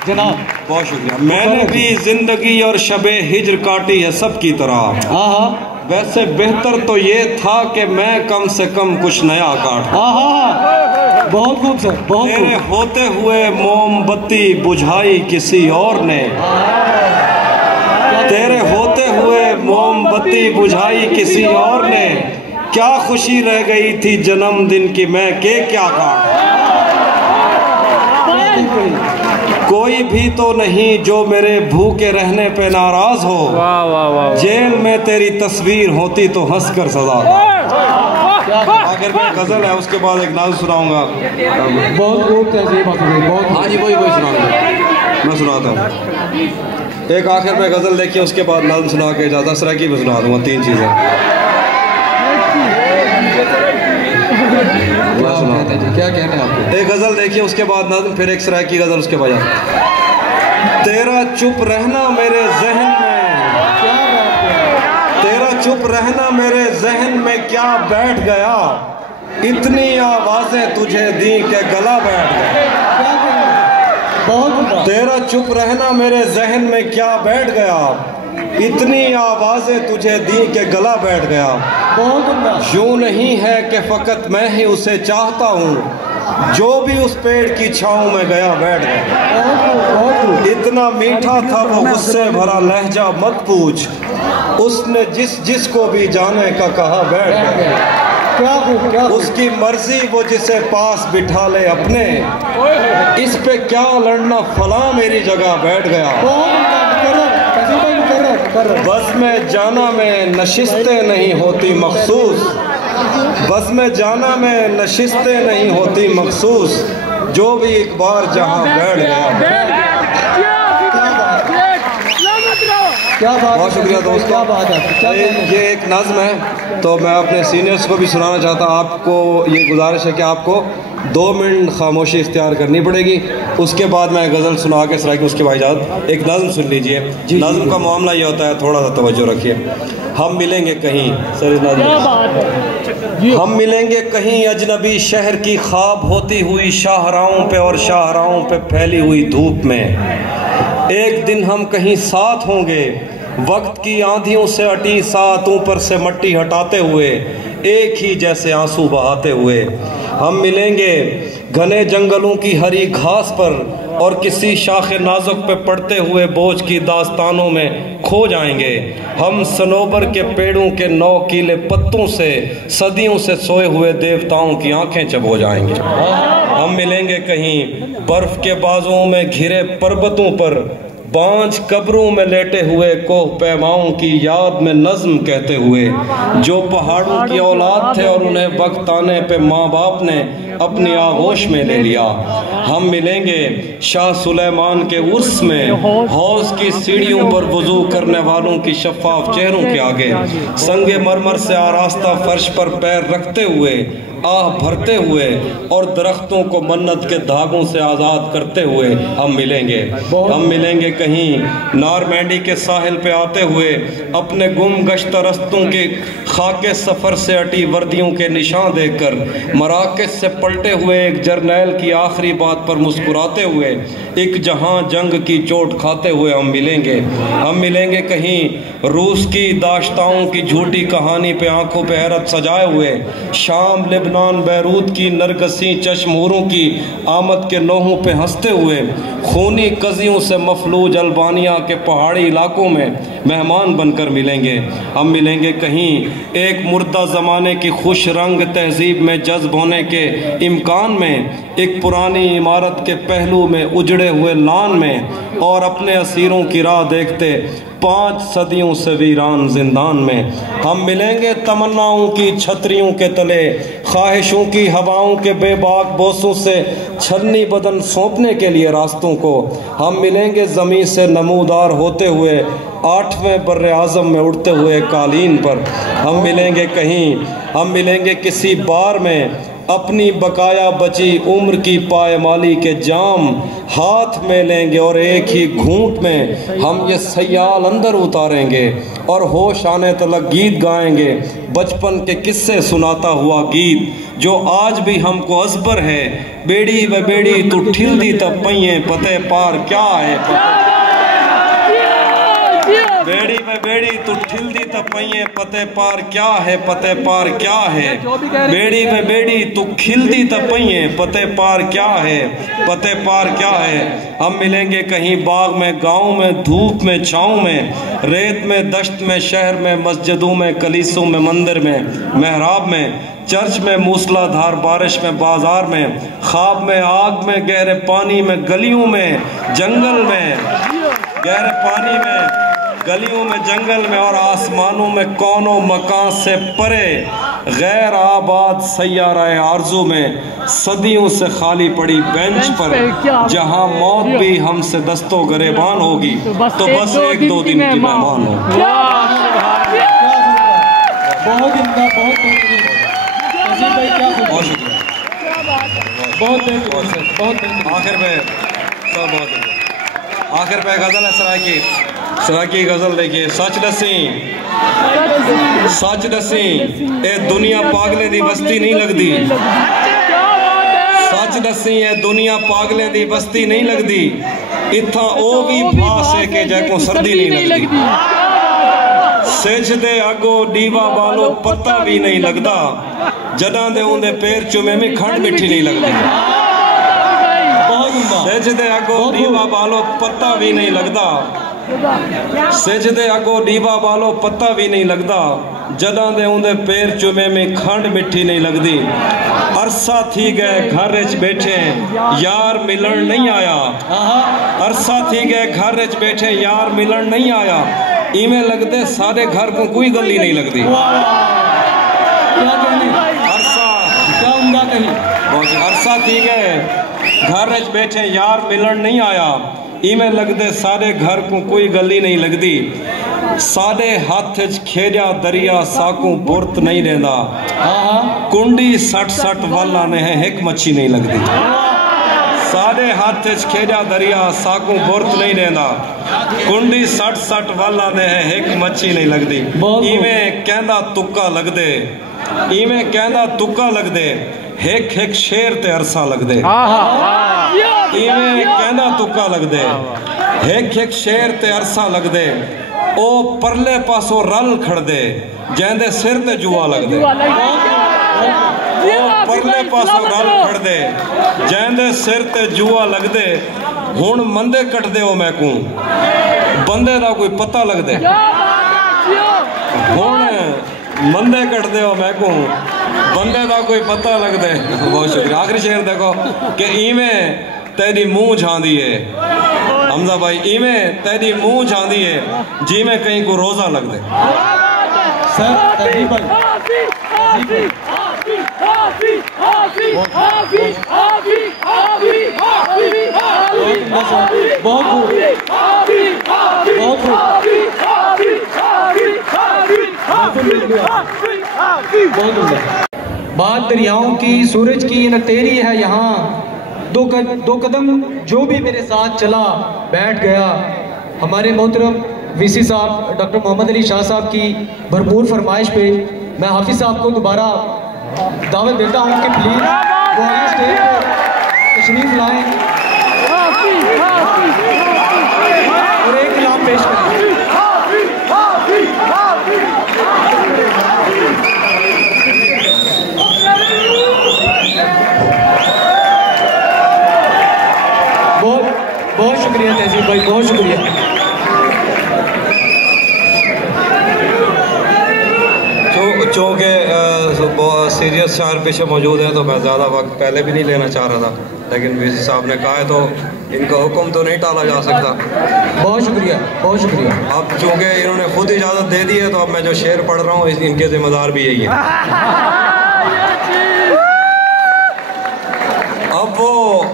जनाब। बहुत शुक्रिया। मैंने भी जिंदगी और शबे हिज्र काटी है सबकी तरह, हाँ हाँ, वैसे बेहतर तो ये था कि मैं कम से कम कुछ नया काटता। हाँ हाँ, बहुत खूब सर, बहुत तेरे होते हुए मोमबत्ती बुझाई किसी और ने, तेरे होते हुए मोमबत्ती बुझाई किसी और ने, क्या खुशी रह गई थी जन्मदिन की मैं केक क्या काट। कोई भी तो नहीं जो मेरे भूखे रहने पे नाराज हो, जेल में तेरी तस्वीर होती तो हंसकर सजा। आखिर में गजल है, उसके बाद एक नाज़ सुनाऊंगा। बहुत खूब तहजीब आपने, बहुत। हाँ जी, वही सुनाऊंगा, मैं सुनाता हूँ। एक आखिर में गजल देखिए, उसके बाद नाज़म सुना के ज़्यादा सराकी में सुना दूंगा। 3 चीज़ें क्या कहते हैं आप? एक गजल देखिए, उसके बाद नाज़म, फिर एक सराय की गजल उसके बाद। तेरा चुप रहना मेरे जहन में, तेरा चुप रहना मेरे जहन में क्या बैठ गया, इतनी आवाजें तुझे दी के गला बैठ गया। तेरा चुप रहना मेरे जहन में क्या बैठ गया, इतनी आवाजें तुझे दी के गला बैठ गया। यूं नहीं है कि फकत मैं ही उसे चाहता हूँ, जो भी उस पेड़ की छाँव में गया बैठ गया। इतना मीठा था वो गुस्से भरा लहजा मत पूछ, उसने जिसको भी जाने का कहा बैठ गया। उसकी मर्जी वो जिसे पास बिठा ले अपने, इस पे क्या लड़ना फला मेरी जगह बैठ गया। बस में जाना में नशिस्तें नहीं होती मखसूस, बस में जाना में नशिस्तें नहीं होती मखसूस, जो भी एक बार जहां बैठ गया। क्या बात, बहुत शुक्रिया दोस्तों। क्या बात है। ये एक नज़्म है, तो मैं अपने सीनियर्स को भी सुनाना चाहता हूँ। आपको ये गुजारिश है कि आपको 2 मिनट खामोशी इख्तियार करनी पड़ेगी, उसके बाद मैं गज़ल सुना के सराय की उसके भाईजाद एक नज़्म सुन लीजिए। नज़्म का मामला ये होता है, थोड़ा सा तवज्जो रखिए। हम मिलेंगे कहीं, हम मिलेंगे कहीं अजनबी शहर की ख्वाब होती हुई शाहराहों पे और शाहराहों पे फैली हुई धूप में। एक दिन हम कहीं साथ होंगे, वक्त की आंधियों से अटी सातों पर से मट्टी हटाते हुए, एक ही जैसे आंसू बहाते हुए। हम मिलेंगे घने जंगलों की हरी घास पर और किसी शाखे नाजुक पे पड़ते हुए बोझ की दास्तानों में खो जाएंगे। हम सनोबर के पेड़ों के 9 कीले पत्तों से सदियों से सोए हुए देवताओं की आंखें चबो जाएंगे। हम मिलेंगे कहीं बर्फ के बाजुओं में घिरे पर्वतों पर, बांझ कब्रों में लेटे हुए कोह पैमाओं की याद में नज्म कहते हुए, जो पहाड़ों की औलाद थे और उन्हें वक्त आने पे माँ बाप ने अपनी आगोश में ले लिया। हम मिलेंगे शाह सुलेमान के उर्स में, हौज की सीढ़ियों पर वुजू करने वालों की शफाफ चेहरों के आगे, संगे मरमर से आरास्ता फर्श पर पैर रखते हुए, आह भरते हुए और दरख्तों को मन्नत के धागों से आज़ाद करते हुए हम मिलेंगे। हम मिलेंगे कहीं नारमैंडी के साहिल पे आते हुए, अपने गुम गश्त रस्तों के खाके सफ़र से अटी वर्दियों के निशान देखकर, मराकज़ से पलटे हुए एक जर्नैल की आखिरी बात पर मुस्कुराते हुए, एक जहां जंग की चोट खाते हुए हम मिलेंगे। हम मिलेंगे कहीं रूस की दाश्ताओं की झूठी कहानी पे आंखों पे हैरत सजाए हुए, शाम लेबनान बैरूत की नरगसी चश्मूरों की आमद के नोहों पे हंसते हुए, खूनी कजियों से मफलूज अल्बानिया के पहाड़ी इलाकों में मेहमान बनकर मिलेंगे। हम मिलेंगे कहीं एक मुर्दा ज़माने की खुश रंग तहजीब में जज्ब होने के इम्कान में, एक पुरानी इमारत के पहलू में उजड़े हुए लान में, और अपने असीरों की राह देखते 5 सदियों से वीरान जिंदान में। हम मिलेंगे तमन्नाओं की छतरियों के तले, ख्वाहिशों की हवाओं के बेबाक बोसों से छलनी बदन सौंपने के लिए रास्तों को। हम मिलेंगे ज़मीन से नमूदार होते हुए 8वें बर्रे आज़म में उड़ते हुए कालीन पर। हम मिलेंगे कहीं, हम मिलेंगे किसी बार में, अपनी बकाया बची उम्र की पायमाली के जाम हाथ में लेंगे और एक ही घूंट में हम ये सयाल अंदर उतारेंगे और होश आने तलक गीत गाएंगे, बचपन के किस्से सुनाता हुआ गीत जो आज भी हमको अजबर है। बेड़ी व बेड़ी तू ठिलदी तब पहिए पते पार क्या है, बेड़ी में बेड़ी तू ठिलदी तब पहिए पते पार क्या है, पते पार क्या है, बेड़ी में बेड़ी तू खिलदी तब पहिए पते पार क्या है, पते पार क्या है। हम मिलेंगे कहीं बाग में, गाँव में, धूप में, छाँव में, रेत में, दश्त में, शहर में, मस्जिदों में, कलीसों में, मंदिर में, मेहराब में, चर्च में, मूसलाधार बारिश में, बाजार में, ख्वाब में, आग में, गहरे पानी में, गलियों में, जंगल में, गहरे पानी में, गलियों में, जंगल में और आसमानों में, कौनों मकान से परे गैर आबाद सैयारा आरज़ू में, सदियों से खाली पड़ी बेंच पर जहां मौत भी हमसे दस्तो गरेबान होगी तो बस 1-2 दिन की मेहमान हो। बहुत बेहतरीन, आखिर पे गजल है सराकी गजल देखिए। सच दसी ए दुनिया पागले दी बस्ती नहीं लगदी, सच दसी ए दुनिया पागले दी बस्ती नहीं लगदी, इत्था ओ भी फास है के जैको सर्दी नहीं लगदी, सेज दे अगो डीवा बालो पत्ता भी नहीं लगदा, जदां दे उंदे पैर चुमे में खंड मिठी नहीं लगदी, सेजदे अगो डीवा बालो पत्ता भी नहीं लगदा, सेजदे अगो डीवा बालो पत्ता भी नहीं लगदा, जदां दे उंदे पैर चुमे में खंड मिठी नहीं लगदी। अरसा थी गए घर च बैठे यार मिलन नहीं आया, अरसा थी गए घर च बैठे यार मिलन नहीं आया, इवें लगदे सारे घर को कोई गली नहीं लगदी। अरसा थी गए घर च बैठे यार मिलन नहीं आया, इवें लगदे सारे घर को कोई गली नहीं लगदी, साडे हाथ च खेरिया दरिया साकू बुरत नहीं रहंदा, कुंडी 60 वाला ने है एक मच्छी नहीं लगदी, साडे हाथ च खेरिया दरिया साकू बुरत नहीं रहंदा, कुंडी 60 वाला ने है एक मच्छी नहीं लगदी। इवें कहंदा तुक्का लगदे, इवें कहंदा तुक्का लगदे, एक शेर ते अरसा लगदे, इवें कहंदा तुक्का लगदे, एक शेर ते अरसा लगदे, ओ परले पासों रल खड़दे जेंदे सिर ते जुआ लगदे, ओ परले पासों रल खड़दे जेंदे सिर ते जुआ लगदे, हुण मंदे कटदे हो मैकू बंदे दा कोई पता लगदे, हुण मंदे कटदे हो मैकू बंदे दा कोई पता लगदे। बहुत शुक्रिया। आखिरी शेर देखो कि इवें तेरी मुंह झांदी है हमजा भाई, इवें तेरी मुंह झांदी है जिमें कहीं को रोजा लगदे। बात दरियाओं की, सूरज की न तेरी है यहाँ, दो कदम जो भी मेरे साथ चला बैठ गया। हमारे मोहतरम वीसी साहब डॉक्टर मोहम्मद अली शाह साहब की भरपूर फरमाइश पे मैं हाफिज साहब को दोबारा दावत देता हूँ कि प्लीज़ वो आए स्टेज पर तशरीफ लाएं और एक कलाम पेश करें। बहुत शुक्रिया तहसील भाई, बहुत शुक्रिया। चूँकि सीरियस शायर पीछे मौजूद है तो मैं ज़्यादा वक्त पहले भी नहीं लेना चाह रहा था, लेकिन वीसी साहब ने कहा है तो इनका हुक्म तो नहीं टाला जा सकता। बहुत शुक्रिया, बहुत शुक्रिया। अब चूँकि इन्होंने खुद इजाज़त दे दी है तो अब मैं जो शेर पढ़ रहा हूँ इनके जिम्मेदार भी यही है। वो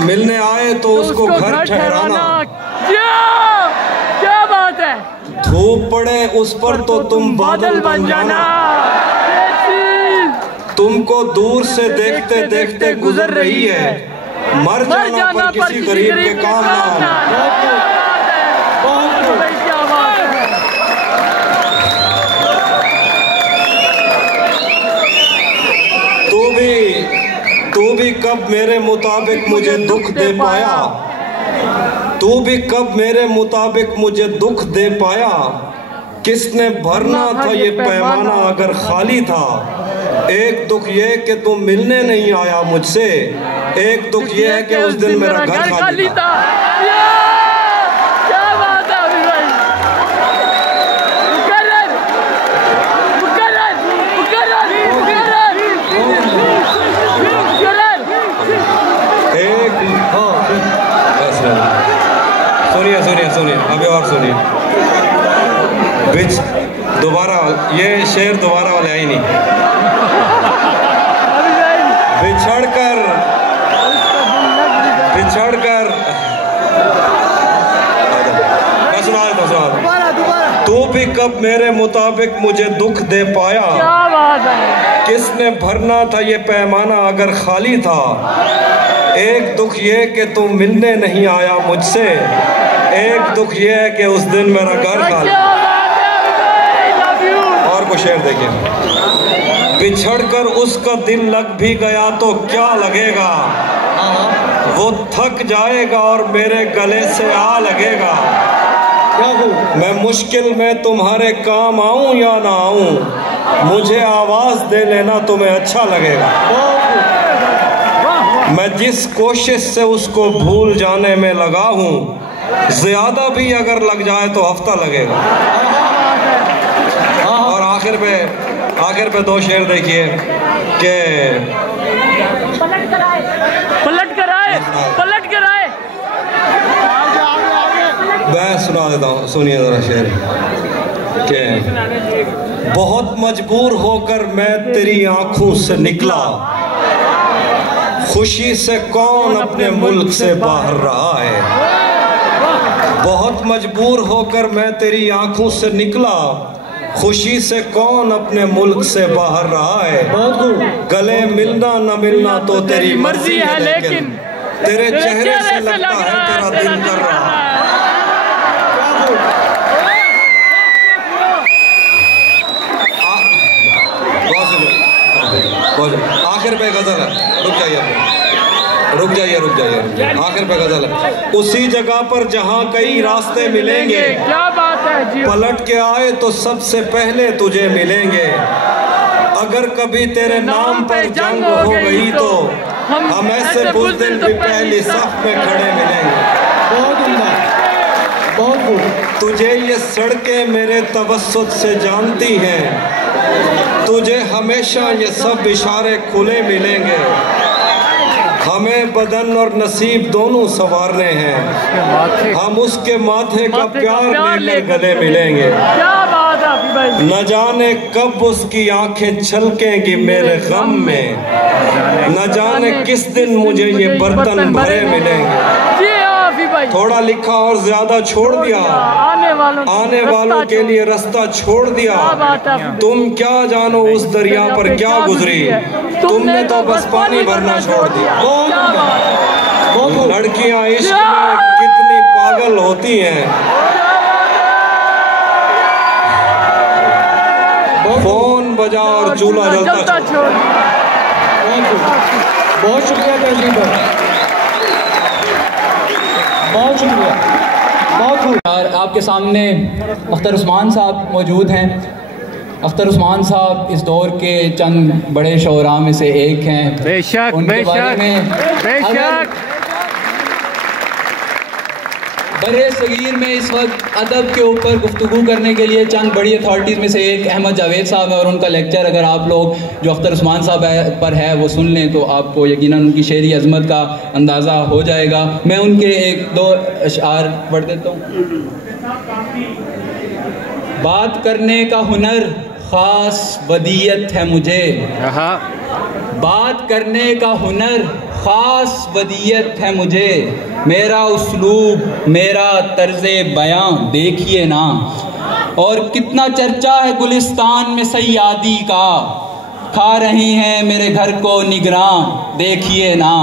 मिलने आए तो उसको घर ठहराना। क्या बात है। धूप पड़े उस पर तो तुम बादल बन जाना। तुमको दूर से देखते देखते गुजर रही है, मर जाना पर किसी गरीब के काम ना आना। तू भी कब मेरे मुताबिक मुझे दुख दे पाया, तू भी कब मेरे मुताबिक मुझे दुख दे पाया। किसने भरना था ये पैमाना अगर खाली था। एक दुख ये कि तुम मिलने नहीं आया मुझसे, एक दुख ये है कि उस दिन मेरा घर खाली था। क्या बात है अभी भाई। सुनिए अभी और सुनिए। दोबारा ये शेर दोबारा वाले आई नहीं। बिछड़कर तू भी कब मेरे मुताबिक मुझे दुख दे पाया। किसने भरना था ये पैमाना अगर खाली था। एक दुख ये कि तू मिलने नहीं आया मुझसे, एक दुख ये है कि उस दिन मेरा घर खाली। और कुछ शेर देखिए। बिछड़कर उसका दिल लग भी गया तो क्या लगेगा, वो थक जाएगा और मेरे गले से आ लगेगा। मैं मुश्किल में तुम्हारे काम आऊं या ना आऊं, मुझे आवाज दे लेना तुम्हें अच्छा लगेगा। मैं जिस कोशिश से उसको भूल जाने में लगा हूं, ज्यादा भी अगर लग जाए तो हफ्ता लगेगा। और आखिर पे दो शेर देखिए कि पलट कर आए। मैं सुना देता हूँ, सुनिए जरा शेर के। बहुत मजबूर होकर मैं तेरी आंखों से निकला, खुशी से कौन अपने मुल्क से बाहर रहा है। बहुत मजबूर होकर मैं तेरी आंखों से निकला, खुशी से कौन अपने मुल्क से बाहर रहा है। गले मिलना न मिलना तो तेरी मर्जी है, लेकिन तेरे चेहरे से लगता है तेरा दिल कर रहा है। आखिर पे गजल है, रुक जाइए। आखिर पे गजल है। उसी जगह पर जहाँ कई रास्ते मिलेंगे, क्या बात है जी। पलट के आए तो सबसे पहले तुझे मिलेंगे। अगर कभी तेरे नाम पर जंग हो गई तो हम ऐसे बुज़दिल भी पहली सफ में खड़े मिलेंगे। बहुत तुझे ये सड़कें मेरे तवस्सुत से जानती हैं, तुझे हमेशा ये सब इशारे खुले मिलेंगे। हमें बदन और नसीब दोनों संवारने हैं, हम उसके माथे का प्यार लेकर गले मिलेंगे। न जाने कब उसकी आंखें छलकेंगी मेरे गम में, न जाने किस दिन मुझे ये बर्तन भरे मिलेंगे। थोड़ा लिखा और ज्यादा छोड़ दिया, आने वालों के लिए रास्ता छोड़ दिया। तुम क्या जानो उस दरिया पर क्या गुजरी, तुमने तो बस पानी भरना छोड़ दिया। लड़कियां इश्क में कितनी पागल होती हैं, फोन बजा और चूल्हा जलता। बहुत शुक्रिया तहजीब भाई, बहुत शुक्रिया। बहुत आपके सामने अख्तर उस्मान साहब मौजूद हैं। अख्तर उस्मान साहब इस दौर के चंद बड़े शोरा में से एक हैं। बेशक बड़े सगीर में इस वक्त अदब के ऊपर गुफ्तगू करने के लिए चंद बड़ी अथॉरिटीज़ में से एक अहमद जावेद साहब है, और उनका लेक्चर अगर आप लोग जो अख्तर उस्मान साहब पर है वो सुन लें तो आपको यकीनन उनकी शेरी अजमत का अंदाज़ा हो जाएगा। मैं उनके एक दो अशआर पढ़ देता हूँ। बात करने का हुनर ख़ास वदीयत है मुझे, बात करने का हुनर ख़ास वदियत है मुझे, मेरा उसलूब मेरा तर्ज़े बयां देखिए ना। और कितना चर्चा है गुलिस्तान में सैयादी का, खा रही हैं मेरे घर को निगरां देखिए ना।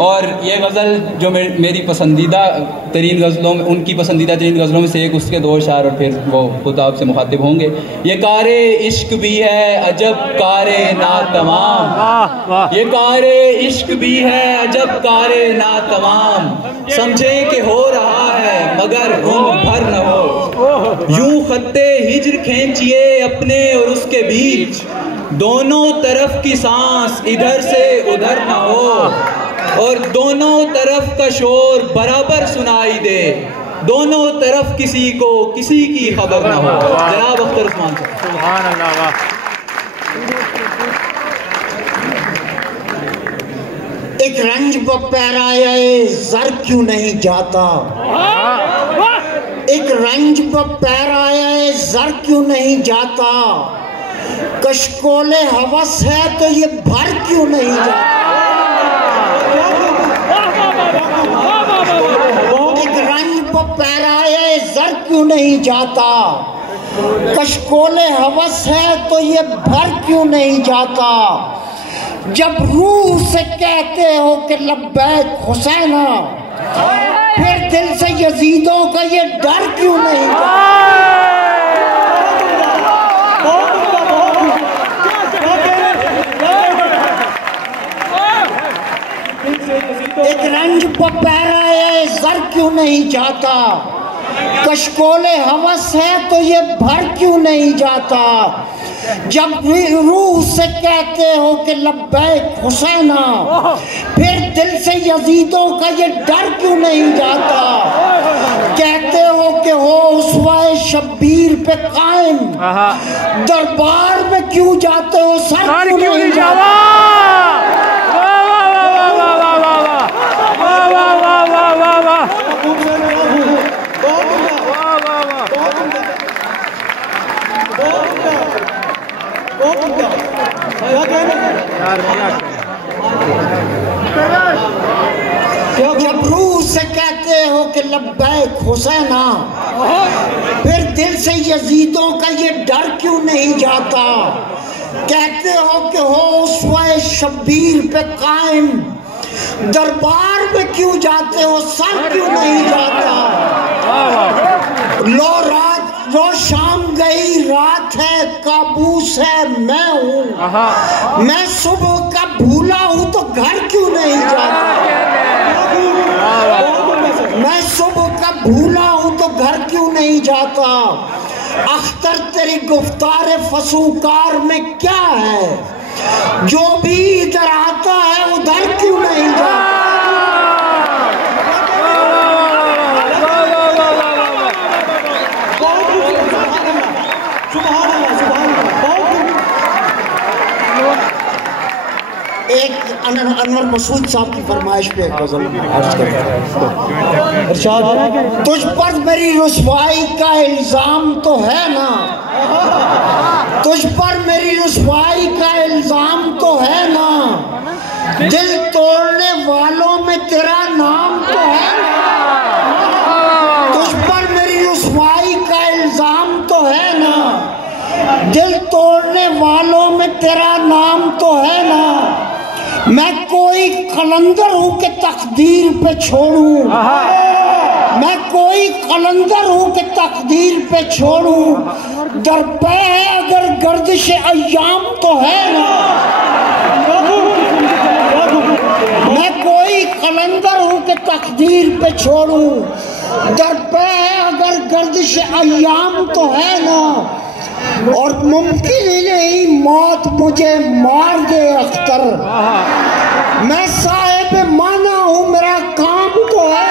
और ये गज़ल जो मेरी पसंदीदा तरीन गज़लों में, उनकी पसंदीदा तरीन गज़लों में से एक, उसके दो शार और फिर वो खुद आपसे मुखातिब होंगे। ये कारे इश्क भी है अजब कारे ना तमाम, ये कारे इश्क भी है अजब कारे ना तमाम, समझे कि हो रहा है मगर उम्र भर न हो। यूं खत्ते हिज्र खींचिए अपने और उसके बीच, दोनों तरफ की सांस इधर से उधर न हो। और दोनों तरफ का शोर बराबर सुनाई दे, दोनों तरफ किसी को किसी की खबर ना हो। जनाब अख्तर उस्मान साहब। सुभान अल्लाह। एक रंज पैराए जर क्यों नहीं जाता, एक रंज पैराए जर क्यों नहीं जाता, कशकोले हवस है तो ये भर क्यों नहीं जाता। एक रंज पैराए जर क्यों नहीं जाता, कशकोले हवस है तो ये भर क्यों नहीं जाता। जब रूह से कहते हो कि लब्बैक हुसैना, फिर दिल से यजीदों का ये डर क्यों नहीं जाता। एक रंज पैराए जर क्यों नहीं जाता, कशकोले हवस है तो ये भर क्यों नहीं जाता। जब रूह से कहते हो कि लब्बैक हुसैना, फिर दिल से यजीदों का ये डर क्यों नहीं जाता। कहते हो कि हो उसवाए शब्बीर पे कायम, दरबार में क्यों जाते हो सर क्यों नहीं जाता। जब रूह से कहते हो कि लब्बैक हुसैना, फिर दिल से यजीदों का ये डर क्यों नहीं जाता। कहते हो कि हो उसवाए शब्बीर पे कायम, दरबार में क्यों जाते हो सर क्यों नहीं जाता। लो शाम गई रात है काबूस है मैं हूँ, मैं सुबह का भूला हूँ तो घर क्यों नहीं जाता। मैं सुबह का भूला हूँ तो घर क्यों नहीं जाता। अख्तर तेरी गुफ्तार फसूकार में क्या है, जो भी इधर आता है उधर क्यों नहीं जाता। एक अनवर मसूद साहब की फरमाइश पे एक गजल अर्ज करता। तुझ पर मेरी रुसवाई का इल्जाम तो है ना, तुझ पर मेरी रुसवाई का इल्जाम तो है ना, दिल तोड़ने वालों में तेरा नाम तो है ना। तुझ पर मेरी रुसवाई का इल्जाम तो है ना, दिल तोड़ने वालों में तेरा नाम तो है ना। मैं कोई कलंदर हूँ कि तकदीर पे छोड़ूं, मैं कोई कलंदर हूँ कि तकदीर पे छोड़ूं, दरपे है अगर गर्दिश अय्याम तो है ना। मैं कोई कलंदर हूँ कि तकदीर पे छोड़ूं, दरपे है अगर गर्दिश अय्याम तो है ना। और मुमकिन ही नहीं मौत मुझे मार दे अख्तर, मैं साहिब माना हूँ मेरा काम तो है।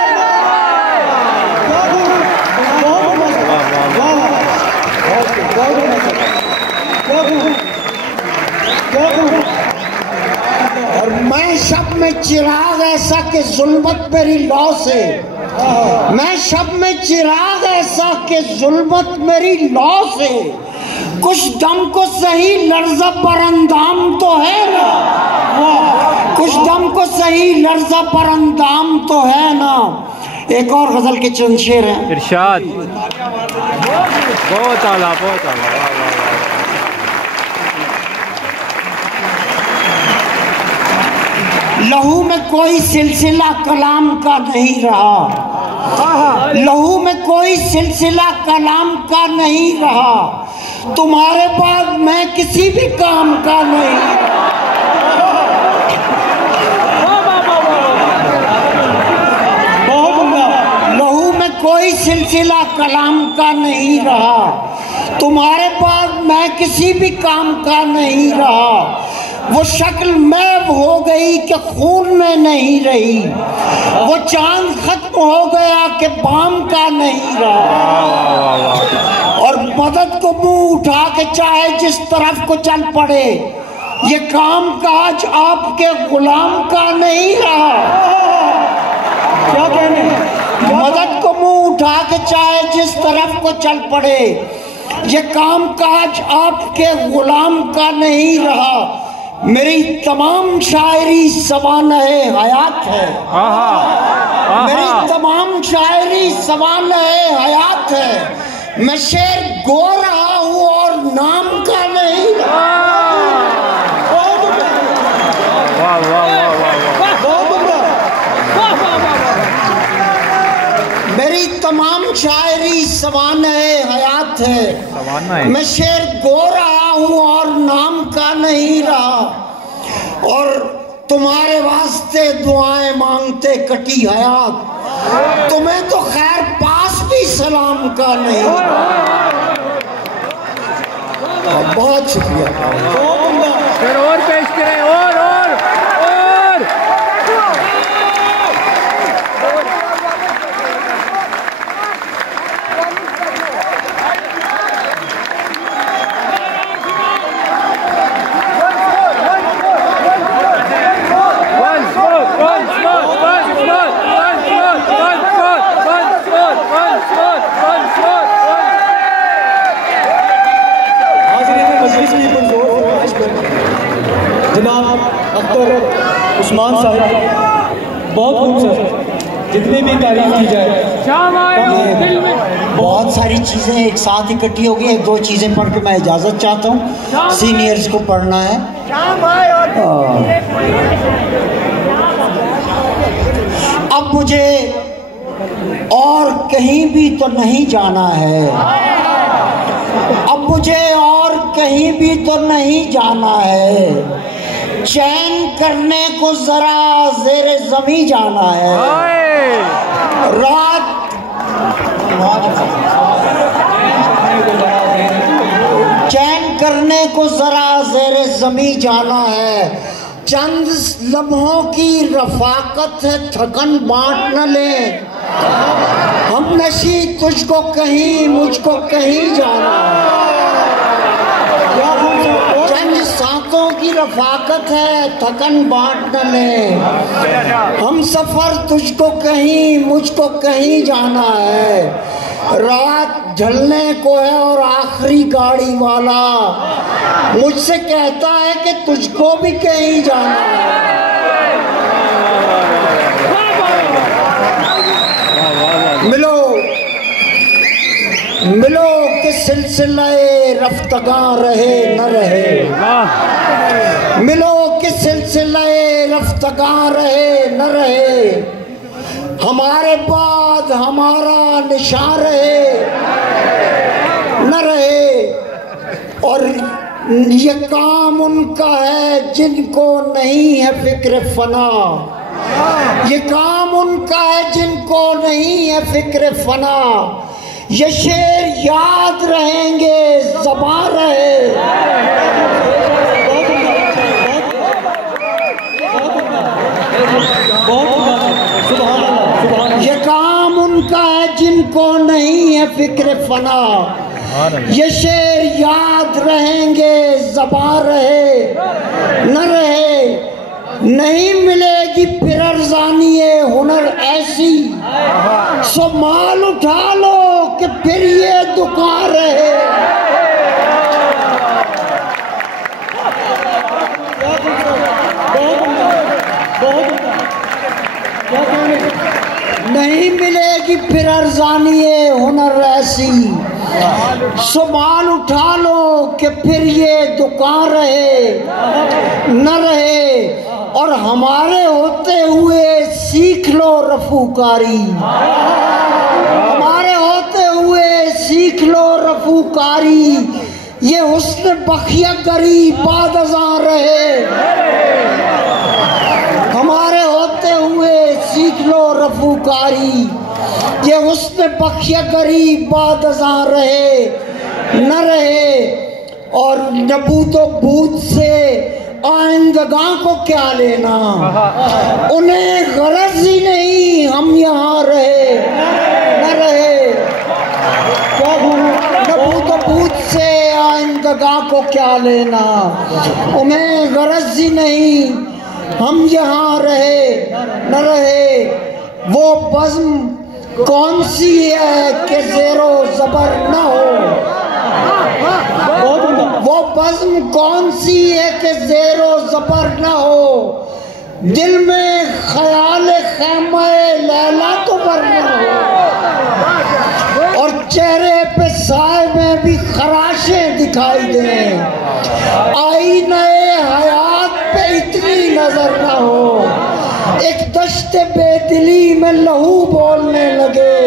और मैं शब में चिराग ऐसा कि जुल्मत मेरी लौ से, मैं शब में चिराग ऐसा कि जुल्मत मेरी लौ से, कुछ दम को सही लर्ज़ा पर अंदाम तो है ना। कुछ दम को सही लर्जा पर अंदाम तो है ना। एक और गजल के चंद शेर हैं। इरशाद। बहुत आला, बहुत आला। लहू में कोई सिलसिला कलाम का नहीं रहा, लहू में कोई सिलसिला कलाम का नहीं रहा, तुम्हारे बाद मैं किसी भी काम का नहीं। लहू में कोई सिलसिला कलाम का नहीं रहा, तुम्हारे बाद मैं किसी भी काम का नहीं रहा। वो शक्ल मैब हो गई कि खून में नहीं रही, वो चांद खत्म हो गया कि बाम का नहीं रहा। और मदद को मुंह उठा के चाहे जिस तरफ को चल पड़े, ये काम काज आपके गुलाम का नहीं रहा। क्या कहने? मदद को मुंह उठा के चाहे जिस तरफ को चल पड़े, ये काम काज आपके गुलाम का नहीं रहा। मेरी तमाम शायरी सवानहे हयात है, मेरी तमाम शायरी सवानहे हयात है। मैं शेर गो रहा हूँ और नाम का नहीं। मेरी तमाम शायरी सवानहे हयात है। मैं शेर गो रहा हूँ और नाम का नहीं रहा। और तुम्हारे वास्ते दुआएं मांगते कटी हयात, तुम्हें तो खैर पास भी सलाम का नहीं। बहुत शुक्रिया। फिर और पेश करें, और जनाब अख्तर उस्मान साहब बहुत खूबसूरत, जितनी भी तारीफ की जाए। बहुत सारी चीज़ें एक साथ इकट्ठी हो गई। एक दो चीज़ें पढ़ के मैं इजाज़त चाहता हूँ, सीनियर्स को पढ़ना है। अब मुझे और कहीं भी तो नहीं जाना है, अब मुझे और कहीं भी तो नहीं जाना है। चैन करने को जरा ज़ेरे ज़मीं जाना है। चैन करने को जरा ज़ेरे ज़मीं जाना है। चंद लम्हों की रफाकत है, थकन बांट न ले। हम नशी तुझको कहीं मुझको कहीं जाना है। चंद सांसों की रफाकत है, थकन बांट न ले। हम सफर तुझको कहीं मुझको कहीं जाना है। रात ढलने को है और आखिरी गाड़ी वाला मुझसे कहता है कि तुझको भी कहीं जाना है। मिलो मिलो कि सिलसिले रफ्तगां रहे न रहे, मिलो कि सिलसिले रफ्तगां रहे न रहे। हमारे बाद हमारा निशान रहे न रहे। और ये काम उनका है जिनको नहीं है फिक्र फना, ये काम उनका है जिनको नहीं है फिक्र फना। ये शेर याद रहेंगे ज़बां रहे। ये काम उनका है जिनको नहीं है फिक्र फना। ये शेर याद रहेंगे ज़बां रहे न रहे। नहीं मिलेगी फिर अरज़ानिए हुनर ऐसी, सो माल उठा लो कि फिर ये दुकान रहे। नहीं मिलेगी फिर अरजानी हुनर ऐसी। सवाल उठा लो कि फिर ये दुकान रहे न रहे, और हमारे होते हुए सीख लो रफूकारी। हमारे होते हुए सीख लो रफूकारी, ये हुस्न बखिया गरीब बादज़ा रहे। हमारे होते हुए सीख लो रफूकारी, ये हुस्न बखिया गरीब बादज़ा रहे न रहे। और नबूत व बूत से आइंदगां को क्या लेना, उन्हें गरज ही नहीं हम यहाँ रहे न रहे। नबूत व बूत से आइंदगां को क्या लेना, उन्हें गरज ही नहीं हम यहाँ रहे न रहे। वो बज़्म कौन सी है कि ज़ेरो ज़बर न हो, वो बज़्म कौन सी है कि ज़ेरो ज़बर न हो। दिल में ख्याल ख़ैमे लैला तो बरना हो, और चेहरे पे साए में भी खराशें दिखाई दें। आईने हयात पे इतनी नजर न हो, एक दश्ते बेदिली में लहू बोलने लगे।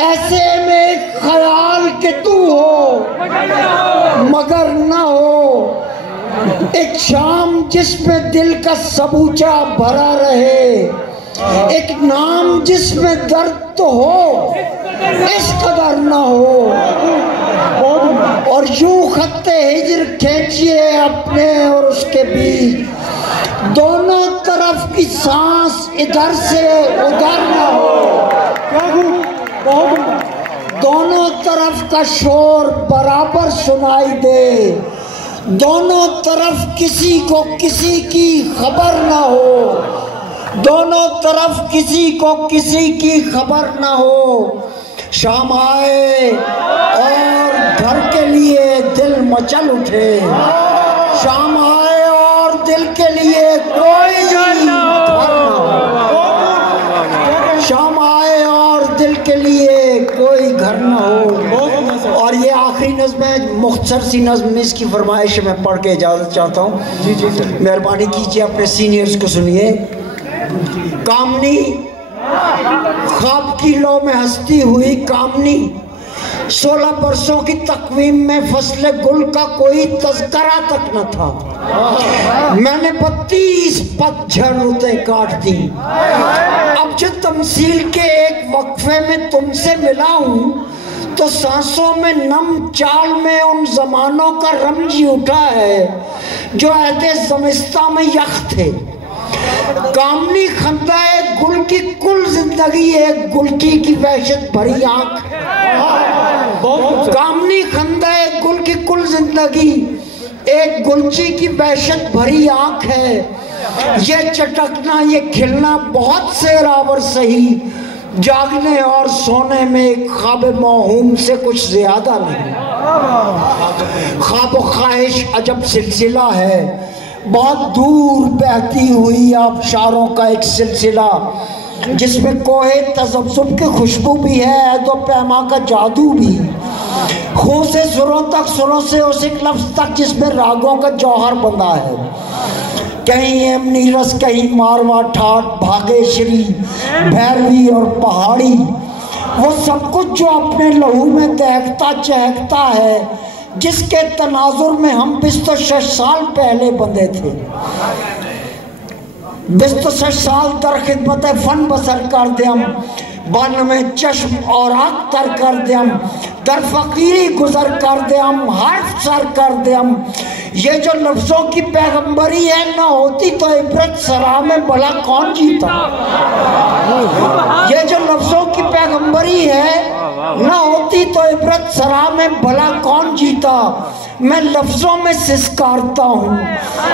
ऐसे में ख्याल के तू हो मगर न हो, एक शाम जिसमें दिल का सबूचा भरा रहे, एक नाम जिसमें दर्द तो हो इस कदर न हो। और यूं खत्ते हिज्र खींचिए अपने और उसके बीच, दोनों तरफ की सांस इधर से उधर न हो। दोनों तरफ का शोर बराबर सुनाई दे, दोनों तरफ किसी को किसी की खबर न हो, दोनों तरफ किसी को किसी की खबर न हो। शाम आए और घर के लिए दिल मचल उठे, शाम आए और दिल के लिए कोई घर न हो, शाम आए और दिल के लिए कोई घर न हो। और ये आखिरी नज़्म है, मुख्तसर सी नज़्म, इसकी फरमाइश मैं पढ़ के इजाज़त चाहता हूँ। मेहरबानी कीजिए, अपने सीनियर्स को सुनिए। कामनी ख्वाब की लो में हंसती हुई कामनी, 16 बरसों की तकवीम में फसले गुल का कोई तज़करा तक न था। मैंने 32 पतझड़ रुतें काट दी। अब जो तमसील के एक वक्फे में तुमसे मिला हूँ, तो सांसों में नम चाल में उन जमानों का रमजी उठा है जो ऐसे ज़मिस्तां में यख थे। कामनी खंदाए गुल की कुल जिंदगी एक गुलची की वहशत भरी आंख। कामनी खंदाए गुल की कुल जिंदगी एक गुलची की वहशत भरी आंख है। ये चटकना, ये खिलना बहुत सेरावर सही, जागने और सोने में एक ख्वाब मौहूम से कुछ ज्यादा नहीं। ख्वाब ख्वाहिश अजब सिलसिला है, बहुत दूर बहती हुई आबशारों का एक सिलसिला, जिसमें कोहे तज़ब्ज़ुब की खुशबू भी है तो पैमा का जादू भी। खूं से सुरों तक, सुरों से उस एक लफ्ज़ तक जिसमें रागों का जौहर बंधा है। कहीं एमनी रस, कहीं मारवा ठाट, भागेश्वरी, भैरवी और पहाड़ी, वो सब कुछ जो अपने लहू में दहकता चहकता है, जिसके तनाजुर में हम 26 साल पहले बंधे थे। 26 साल दर खिदमत फन बसर कर दे हम, बन में चश्म और आँख तर कर दे हम, दर फकीरी गुजर कर दे हम, हर्फ सर कर दे हम। ये जो लफ्ज़ों की पैगंबरी है, ना होती तो इबरत सरा में भला कौन जीता। ये जो लफ्ज़ों की पैगंबरी है, ना होती तो इबरत सरा में भला कौन जीता। मैं लफ्ज़ों में सिसकारता हूँ,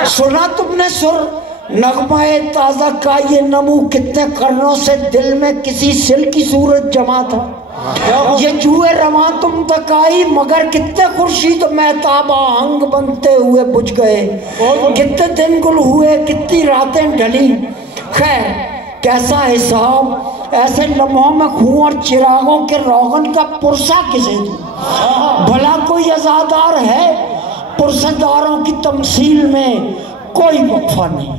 सुना तुमने सुर नगमाए ताज़ा का, ये नमू कितने कर्नों से दिल में किसी सिल की सूरत जमा था। ये जुए रवां तुम तक आई, मगर कितने खुर्शीद महताब आहंग बनते हुए बुझ गए। कितने दिन गुल हुए, कितनी रातें ढली। खैर कैसा हिसाब ऐसे लम्हों में खून और चिरागों के रोगन का पुरसा किसे दूं? भला कोई अज़ादार है? पुरसेदारों की तमसील में कोई वक्फा नहीं।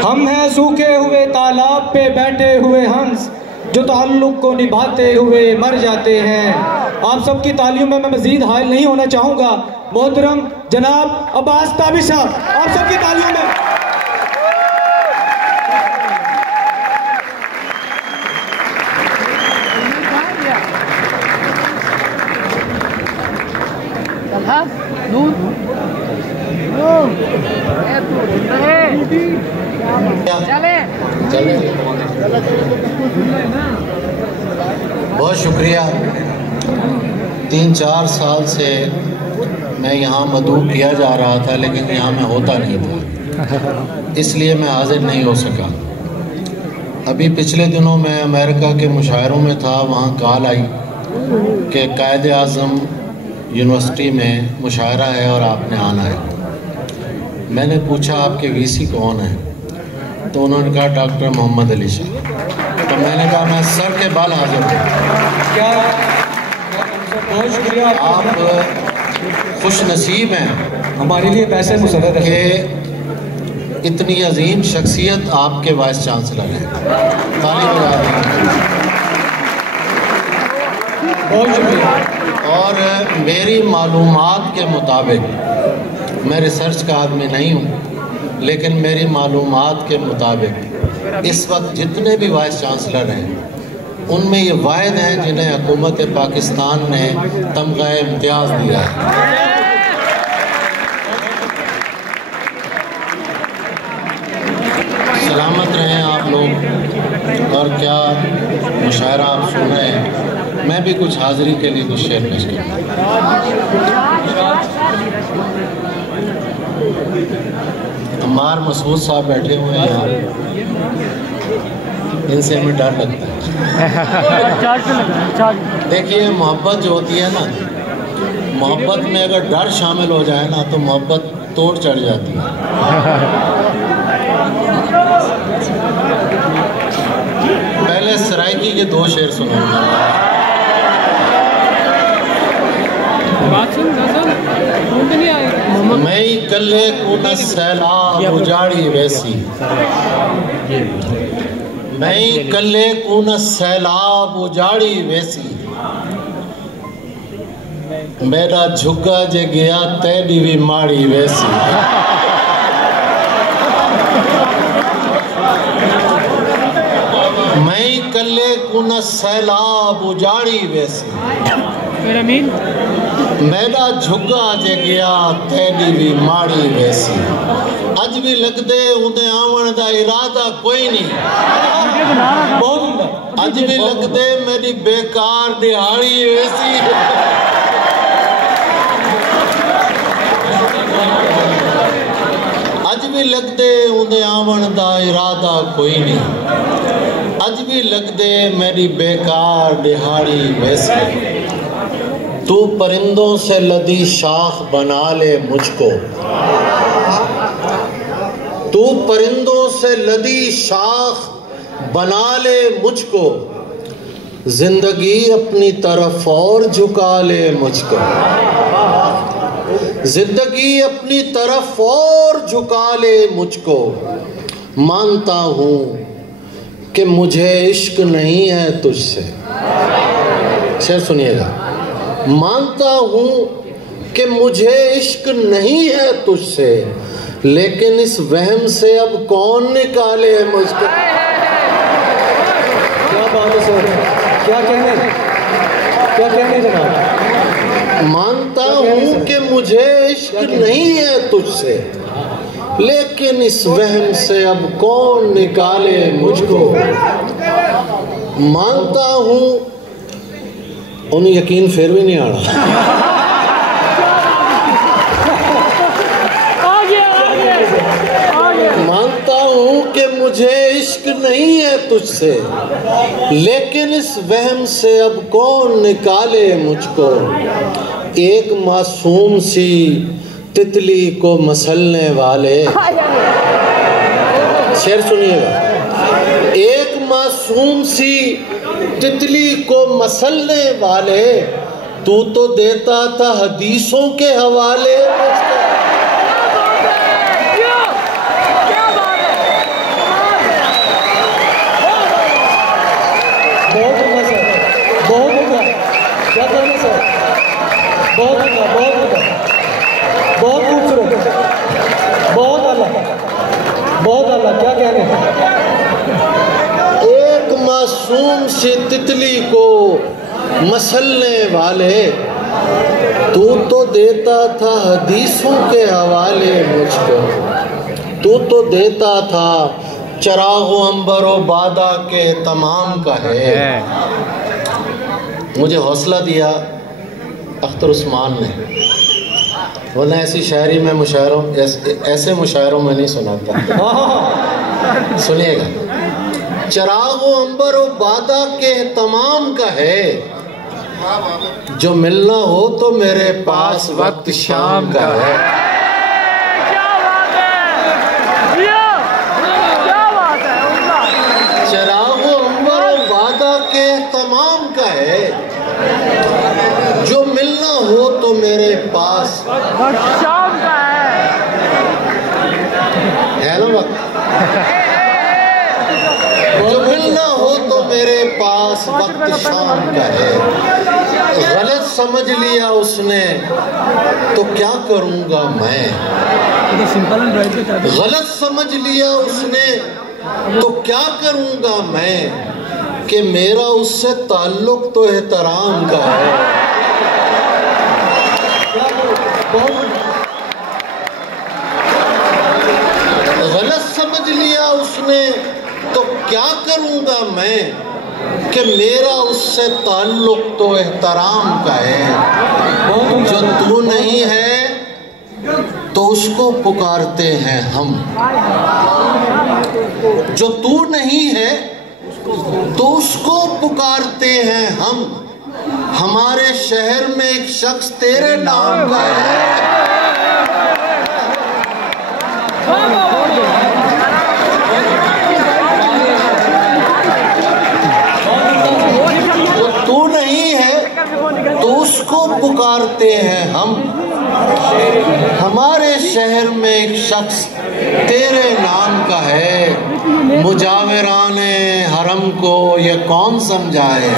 हम हैं सूखे हुए तालाब पे बैठे हुए हंस, जो ताल्लुक को निभाते हुए मर जाते हैं। आप सबकी तालियों में मैं मजीद हायल नहीं होना चाहूँगा। मोहतरम जनाब अब्बास ताबिश साहब, आप सबकी तालियों में। बहुत शुक्रिया। 3-4 साल से मैं यहाँ मदऊ किया जा रहा था, लेकिन यहाँ मैं होता नहीं था, इसलिए मैं हाजिर नहीं हो सका। अभी पिछले दिनों मैं अमेरिका के मुशायरों में था, वहाँ कॉल आई कि कायदे आज़म यूनिवर्सिटी में मुशायरा है और आपने आना है। मैंने पूछा आपके वीसी कौन है, तो उन्होंने कहा डॉक्टर मोहम्मद अली शाह। तो मैंने कहा मैं सर के बाल हाजिर हूँ। क्या बहुत शुक्रिया। आप खुश नसीब हैं, हमारे लिए पैसे मुसर्रद है कि इतनी अजीम शख्सियत आपके वाइस चांसलर हैं। ताली बजा दें। बहुत शुक्रिया। और मेरी मालूमात के मुताबिक, मैं रिसर्च का आदमी नहीं हूँ, लेकिन मेरी मालूमात के मुताबिक इस वक्त जितने भी वाइस चांसलर हैं उनमें ये वाहिद हैं जिन्हें हुकूमत पाकिस्तान ने तमगा इम्तियाज़ दिया है। सलामत रहें आप लोग। और क्या मुशायरा आप सुन रहे हैं, मैं भी कुछ हाज़िरी के लिए कुछ शेयर पेश अम्मार मसूद साहब बैठे हुए हैं यहाँ, इनसे हमें डर लगता है। देखिए मोहब्बत जो होती है ना, मोहब्बत में अगर डर शामिल हो जाए ना तो मोहब्बत तोड़ चढ़ जाती है। पहले सराइकी के 2 शेर सुनाऊंगा। मैं कल्ले को न सैलाब उजाड़ी वैसी, मैं कल्ले को न सैलाब उजाड़ी वैसी, मेरा झुग्गा जे गया तेरी भी माड़ी वैसी। मैं कल्ले को न सैलाब उजाड़ी वैसी, मेरा झुग्गा जे गया तेरी भी माड़ी वैसी। अज भी लगदे उदे आवन दा इरादा कोई नहीं, अज भी लगदे मेरी बेकार दिहाड़ी वैसी। अज भी लगदे उदे आवन दा इरादा कोई नहीं, अज भी लगदे मेरी बेकार दिहाड़ी वैसी। तू परिंदों से लदी शाख बना ले मुझको, तू परिंदों से लदी शाख बना ले मुझको, जिंदगी अपनी तरफ और झुका ले मुझको, जिंदगी अपनी तरफ और झुका ले मुझको। मानता हूँ कि मुझे इश्क नहीं है तुझसे। शेर सुनिएगा। मानता हूँ कि मुझे इश्क नहीं है तुझसे, लेकिन इस वहम से अब कौन निकाले मुझको। क्या बात है सर, क्या कहने जनाब। मानता हूँ कि मुझे इश्क नहीं है तुझसे, लेकिन इस वहम से अब कौन निकाले मुझको। मानता हूँ, उन्हें यकीन फिर भी नहीं आ रहा। मानता हूँ कि मुझे इश्क नहीं है तुझसे, लेकिन इस वहम से अब कौन निकाले मुझको। एक मासूम सी तितली को मसलने वाले, शेर सुनिएगा, एक मासूम सी तितली को मसलने वाले, तू तो देता था हदीसों के हवाले। बहुत होगा सर, बहुत होगा, क्या कहना सर, बहुत होगा, बहुत होगा, बहुत खूबसूरत, बहुत आला, बहुत आला, क्या कहना। एक मासूम सी तितली को मसलने वाले, तू तो देता था हदीसों के हवाले मुझको। तू तो देता था चरागो अंबरो बादा के तमाम का है। मुझे हौसला दिया अख्तर उस्मान ने, वरना ऐसी शायरी में मुशायरों ऐसे मुशायरों में नहीं सुनाता। सुनिएगा, चरागो अंबरो बादा के तमाम का है, जो मिलना हो तो मेरे पास वक्त शाम का है। चरागो अंबरो वादा के तमाम का है, जो मिलना हो तो मेरे पास शाम का है ना वक्त। जो मिलना हो तो मेरे पास वक्त शाम का है। गलत समझ लिया उसने तो क्या करूंगा मैं। गलत समझ लिया उसने तो क्या करूंगा मैं, कि मेरा उससे ताल्लुक तो एहतराम का है। गलत समझ लिया उसने तो क्या करूंगा मैं, कि मेरा उससे ताल्लुक तो एहतराम का है। जो तू नहीं है तो उसको पुकारते हैं हम, जो तू नहीं है तो उसको पुकारते हैं हम। हमारे शहर में एक शख्स तेरे नाम का है। जो तू नहीं है तो उसको पुकारते हैं हम। हमारे शहर में एक शख्स तेरे नाम का है। मुजाविराने हरम को ये कौन समझाए।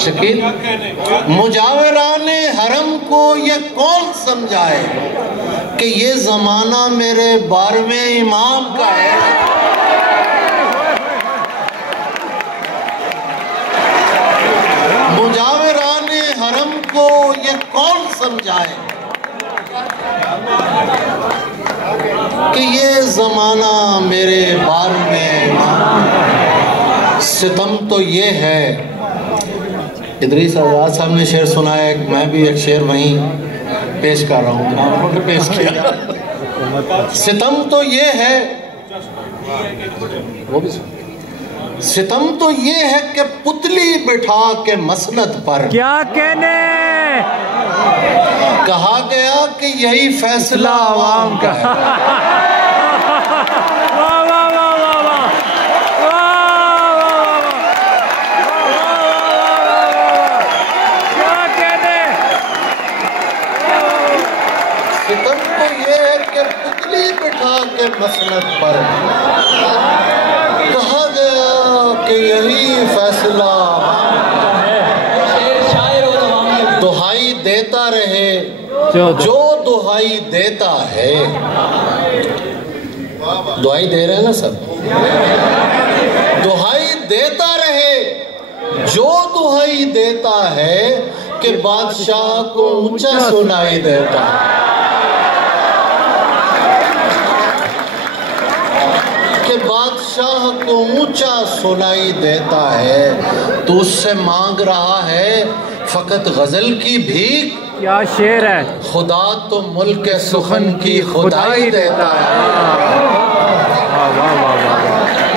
शकील, मुजाविराने हरम को ये कौन समझाए, कि ये जमाना मेरे 12वें इमाम का है। मुजाविराने हरम को ये कौन समझाए, कि ये जमाना मेरे 12वें इमाम। सितम तो ये है, इदरीस आज़ाद साहब ने शेर सुनाया, मैं भी एक शेर वहीं पेश कर रहा हूँ, आपको पेश किया। सितम तो ये है, वो भी सितम तो ये है कि पुतली बिठा के मसनद पर क्या कहने कहा गया कि यही फैसला आवाम का है। वाह वाह वाह वाह वाह क्या कहने। सितम तो ये है कि पुतली बिठा के मसनद पर कहा गया कि यही फैसला दुहाई देता रहे जो दुहाई देता है। दुहाई दे रहे हैं ना सब, दुहाई देता रहे जो दुहाई देता है, कि बादशाह को ऊंचा सुनाई देता है। कि बादशाह को ऊंचा सुनाई देता है। तो उससे मांग रहा है फकत गजल की भीख, क्या शेर है। खुदा तो मुल्क सुखन की खुदाई देता है।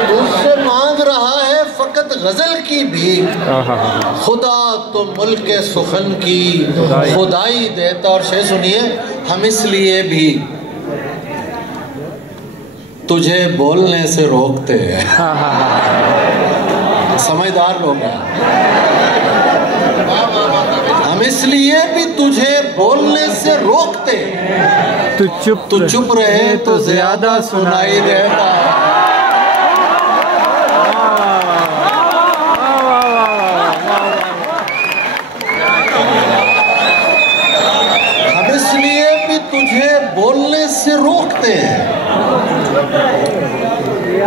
तुझसे मांग रहा है फकत गजल की भीख। खुदा तो मुल्क सुखन की खुदाई देता। और शेर सुनिए, हम इसलिए भी तुझे बोलने से रोकते हैं। समझदार लोग हैं। हम इसलिए भी तुझे बोलने से रोकते, तू चुप रहे तो ज्यादा सुनाई देता। हम इसलिए भी तुझे बोलने से रोकते हैं,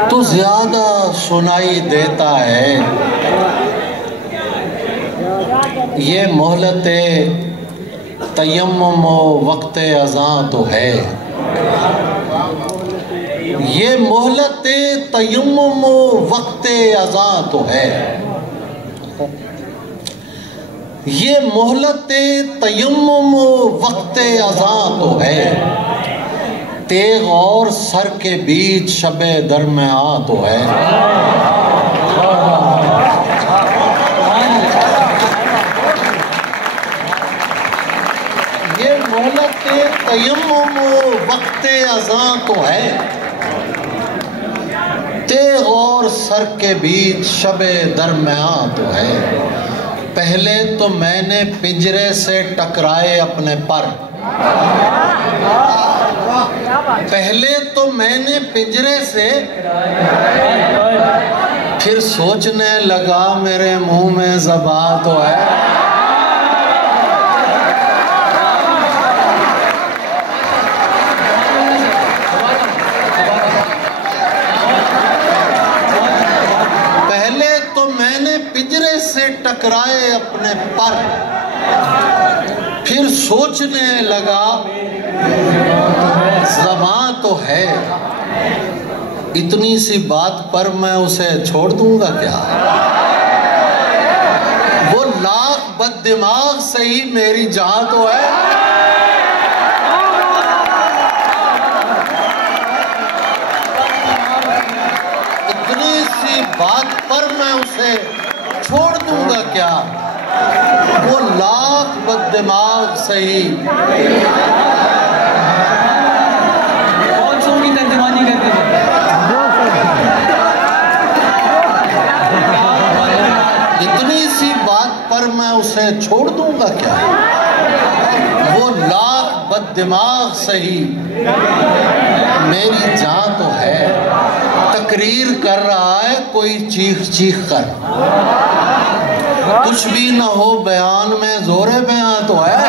तो ज्यादा सुनाई देता है। ये मोहलत तयम्मुम वक्त अज़ां तो है। ये मोहलत तयम्मुम वक्त अज़ां तो है। ये मोहलत तयम्मुम वक्त अज़ां तो है। तेग और सर के बीच शबे दरमियां तो है। ये मोहलत तयम्मुम वक्त अज़ां तो है। तेग और सर के बीच शबे दरमियां तो है। पहले तो मैंने पिंजरे से टकराए अपने पर। पहले तो मैंने पिंजरे से, फिर सोचने लगा मेरे मुंह में ज़बां तो है। पहले तो मैंने पिंजरे से टकराए अपने पर, फिर सोचने लगा ज़बां तो है। इतनी सी बात पर मैं उसे छोड़ दूंगा क्या? वो लाख बददिमाग सही मेरी जान तो है। इतनी सी बात पर मैं उसे छोड़ दूंगा क्या? वो लाख बददिमाग सही। इतनी सी बात पर मैं उसे छोड़ दूंगा क्या? वो लाख बददिमाग सही मेरी जान तो है। तकरीर कर रहा है कोई चीख चीख कर। कुछ भी न हो बयान में जोरे बयान तो है।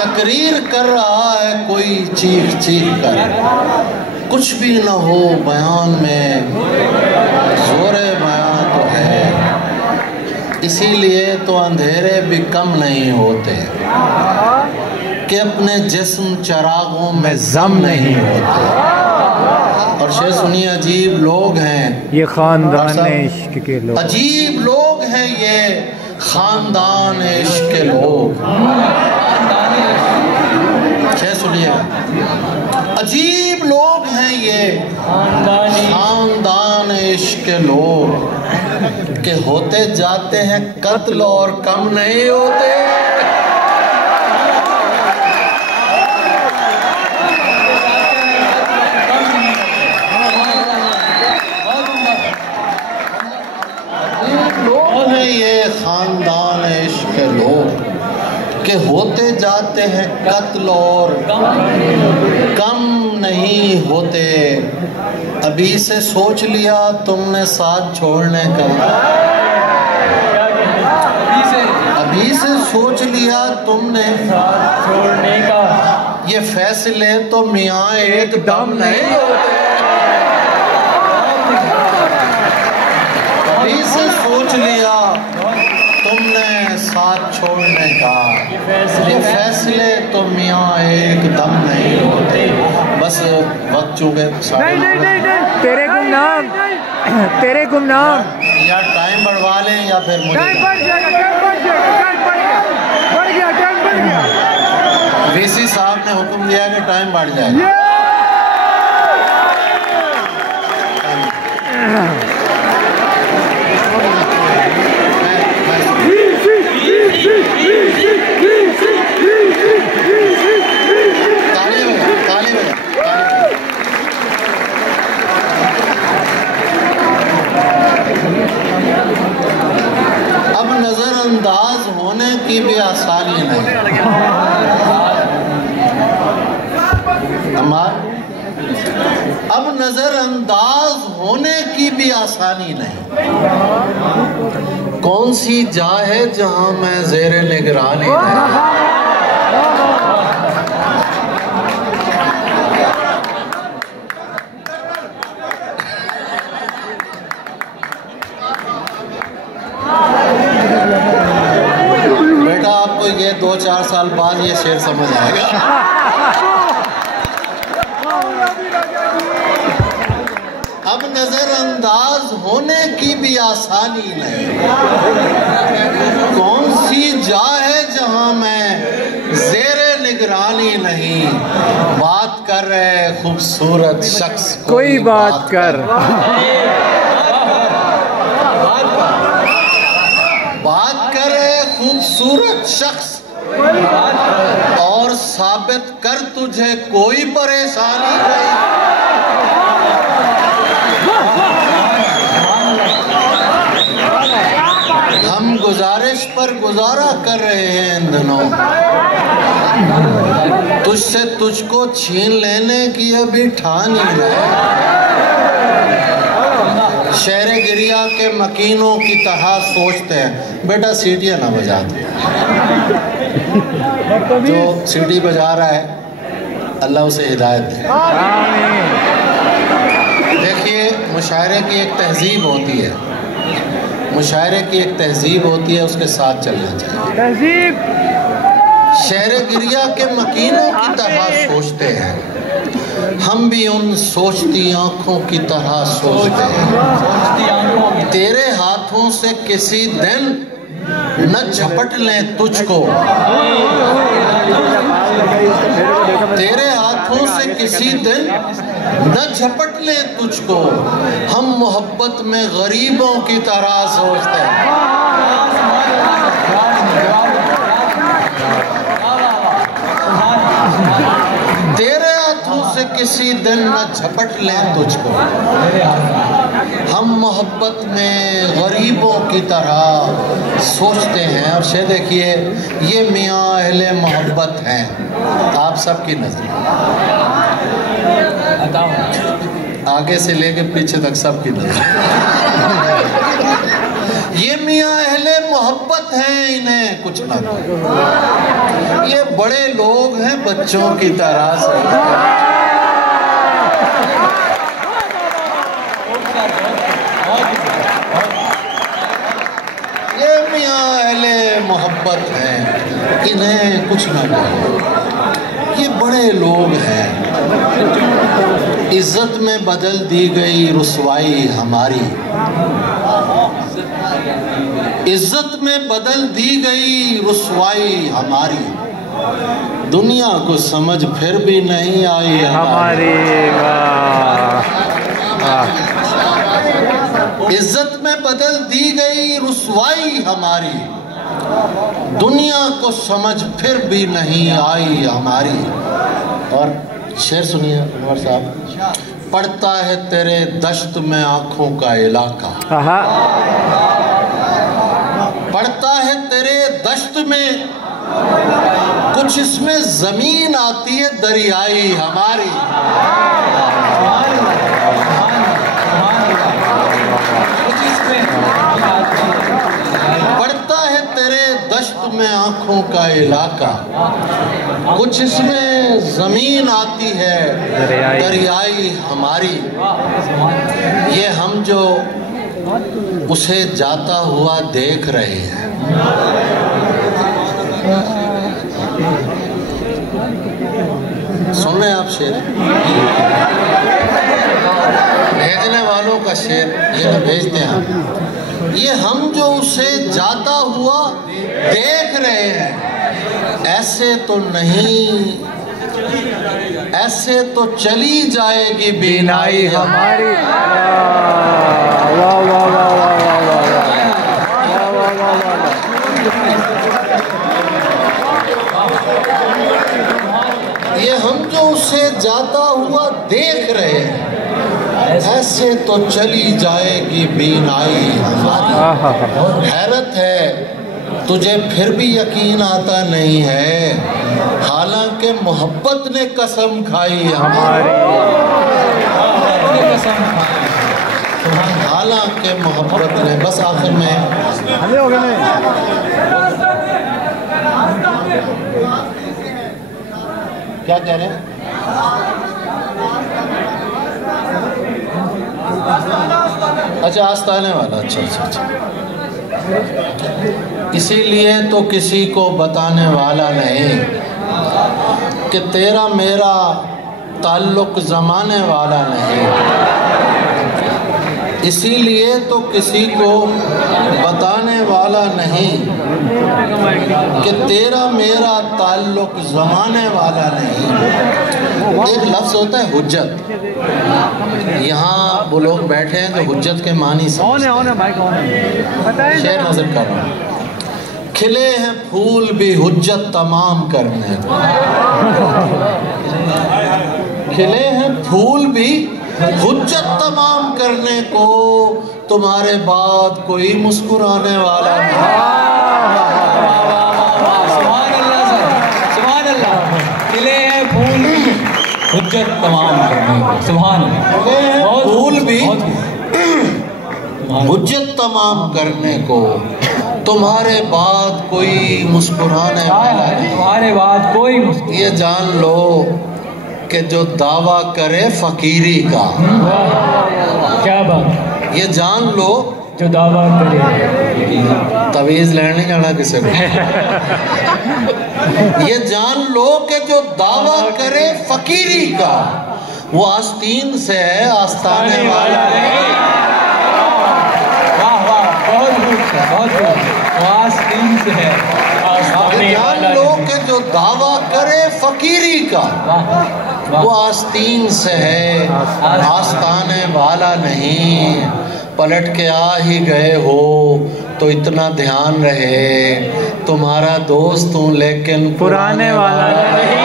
तकरीर कर रहा है कोई चीख चीख कर। कुछ भी न हो बयान में जोरे बयान तो है। इसीलिए तो अंधेरे भी कम नहीं होते कि अपने जिस्म चरागों में जम नहीं होते। और शेर सुनिए, अजीब लोग हैं ये खानदान इश्क के लोग। अजीब लोग हैं ये खानदान इश्क के लोग। शेर सुनिए, अजीब लोग हैं ये खानदान इश्क के लोग के होते जाते हैं कत्ल और कम नहीं होते। ये खानदान इश्क के लोग के होते जाते हैं कत्ल और कम नहीं होते। अभी से सोच लिया तुमने साथ छोड़ने का। अभी से सोच लिया तुमने साथ छोड़ने का। ये फैसले तो मियाँ एकदम नहीं होते। अभी से सोच लिया तुमने साथ छोड़ने का। ये फैसले तो मियाँ एकदम नहीं होते। बस वक्त चूके तेरे गुमनाम या टाइम बढ़वा लें या फिर मुझे वीसी साहब ने हुक्म दिया कि टाइम बढ़ जाएगा। अब नजरअंदाज होने की भी आसानी नहीं। अब नजरअंदाज होने की भी आसानी नहीं। कौन सी जा है जहां मैं ज़ेरे निगरानी नहीं। बेटा आपको ये 2-4 साल बाद ये शेर समझ आएगा। अब नजरअंदाज होने की भी आसानी नहीं। कौन सी जा है जहां मैं ज़ेरे निगरानी नहीं। बात कर रहे खूबसूरत शख्स कोई बात कर। बात कर रहे खूबसूरत शख्स और साबित कर तुझे कोई परेशानी नहीं। हम गुजारिश पर गुजारा कर रहे हैं इन दिनों। तुझसे तुझको छीन लेने की अभी ठान ही रहे। शेर गिरिया के मकीनों की तरह सोचते हैं। बेटा सीटियां ना बजा दो। जो सीटी बजा रहा है अल्लाह उसे हिदायत दे। देखिए मुशायरे की एक तहजीब होती है। मुशायरे की एक तहजीब होती है, उसके साथ चलना चाहिए। शेर गिरिया के मकीनों की तरह सोचते हैं। हम भी उन सोचती आंखों की तरह सोचते हैं। तेरे हाथों से किसी दिन न झपट लें तुझको। तेरे हाथों से किसी दिन न झपट ले तुझको। हम मोहब्बत में गरीबों की तरह सोचते हैं। तेरे हाथों से किसी दिन न झपट ले तुझको। हम मोहब्बत में गरीबों की तरह सोचते हैं। और शेर देखिए, ये मियाँ अहले मोहब्बत हैं आप सबकी नजर। आगे से लेके पीछे तक सबकी नजर। ये मियाँ अहले मोहब्बत हैं, इन्हें कुछ ना दो। ये बड़े लोग हैं बच्चों की तरह से। ये मियाँ अहले मोहब्बत हैं, इन्हें कुछ ना दो। ये बड़े लोग हैं। इज्जत में बदल दी गई रुसवाई हमारी। इज्जत में बदल दी गई रुसवाई हमारी। दुनिया को समझ फिर भी नहीं आई हमारी। इज्जत में बदल दी गई रुसवाई हमारी। दुनिया को समझ फिर भी नहीं आई हमारी। और शेर सुनिए उमर साहब। पड़ता है तेरे दश्त में आंखों का इलाका। पड़ता है तेरे दश्त में कुछ इसमें जमीन आती है दरियाई हमारी। पड़ता है तेरे दश्त में आंखों का इलाका। कुछ इसमें जमीन आती है दरियाई हमारी। ये हम जो उसे जाता हुआ देख रहे हैं। सुन रहे हैं आप शेर? भेजने वालों का शेर ये तो भेजते हैं। ये हम जो उसे जाता हुआ देख रहे हैं, ऐसे तो नहीं, ऐसे तो चली जाएगी बीनाई हमारी। वाह वाह वाह वाह वाह वाह। ये हम जो उसे जाता हुआ देख रहे हैं, ऐसे तो चली जाएगी बीनाई हमारी। हैरत है तुझे फिर भी यकीन आता नहीं है, हालांकि मोहब्बत ने कसम खाई हमारी। हालांकि मोहब्बत ने, बस आखिर में क्या कह रहे हैं? अच्छा, आस्ताने वाला। अच्छा अच्छा अच्छा। इसीलिए तो किसी को बताने वाला नहीं कि तेरा मेरा ताल्लुक जमाने वाला नहीं। इसीलिए तो किसी को बताने वाला नहीं कि तेरा मेरा ताल्लुक जमाने वाला नहीं। एक लफ्ज़ होता है हुज्जत। यहाँ वो लोग बैठे हैं जो हुज्जत के मानी से शेर नजर कर रहा हूँ। खिले हैं फूल भी हुज्जत तमाम करने को, खिले हैं फूल भी हुज्जत तमाम करने को, तुम्हारे बाद कोई मुस्कुराने वाला नहीं। सुभान अल्लाह सर, सुभान अल्लाह। खिले हैं फूल भी हुज्जत तमाम करने को, सुभान अल्लाह। फूल भी हुज्जत तमाम करने को, तुम्हारे बाद कोई मुस्कुराने वाला नहीं। तुम्हारे बाद कोई ये जान लो कि जो दावा करे फकीरी का, क्या बात, ये जान लो जो दावा करे। तवीज़ लेने नहीं जाना किसी को। ये जान लो कि जो दावा करे फकीरी का, वो आस्तीन से है आस्ताने वाला नहीं। वाह वाह, बहुत बहुत आस्तीन से है। जान लो कि जो दावा करे फकीरी का, वो आस्तीन से है आस्ताने वाला नहीं। पलट के आ ही गए हो तो इतना ध्यान रहे, तुम्हारा दोस्त हूँ लेकिन पुराने वाला नहीं।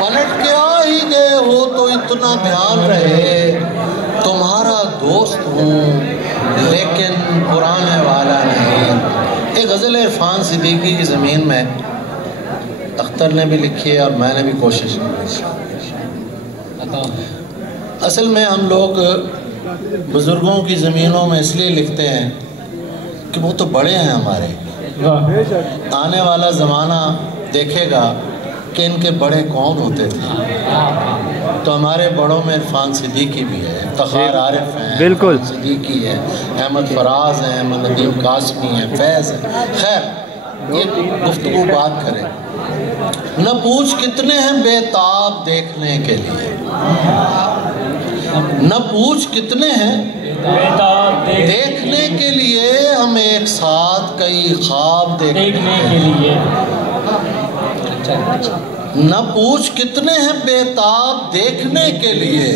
पलट के आ ही गए हो तो इतना ध्यान रहे, तुम्हारा दोस्त हूँ लेकिन पुराने वाला नहीं। एक गज़ल इरफान सिद्दीकी की ज़मीन में अख्तर ने भी लिखी है और मैंने भी कोशिश की। असल में हम लोग बुज़ुर्गों की ज़मीनों में इसलिए लिखते हैं कि वो तो बड़े हैं हमारे। आने वाला ज़माना देखेगा कि इनके बड़े कौन होते थे। तो हमारे बड़ों में इरफान सिद्दीकी भी है, तखार आरिफ हैं, बिल्कुल सिद्दीकी है, अहमद फराज हैं, अहमद नदीम कासमी हैं, फैज़ है। खैर, ये गुफ्तगू बात करें। न पूछ कितने हैं बेताब देखने के लिए, न पूछ कितने हैं बेताब देखने के लिए, हम एक साथ कई ख्वाब देखने के लिए। न पूछ कितने हैं बेताब देखने के लिए,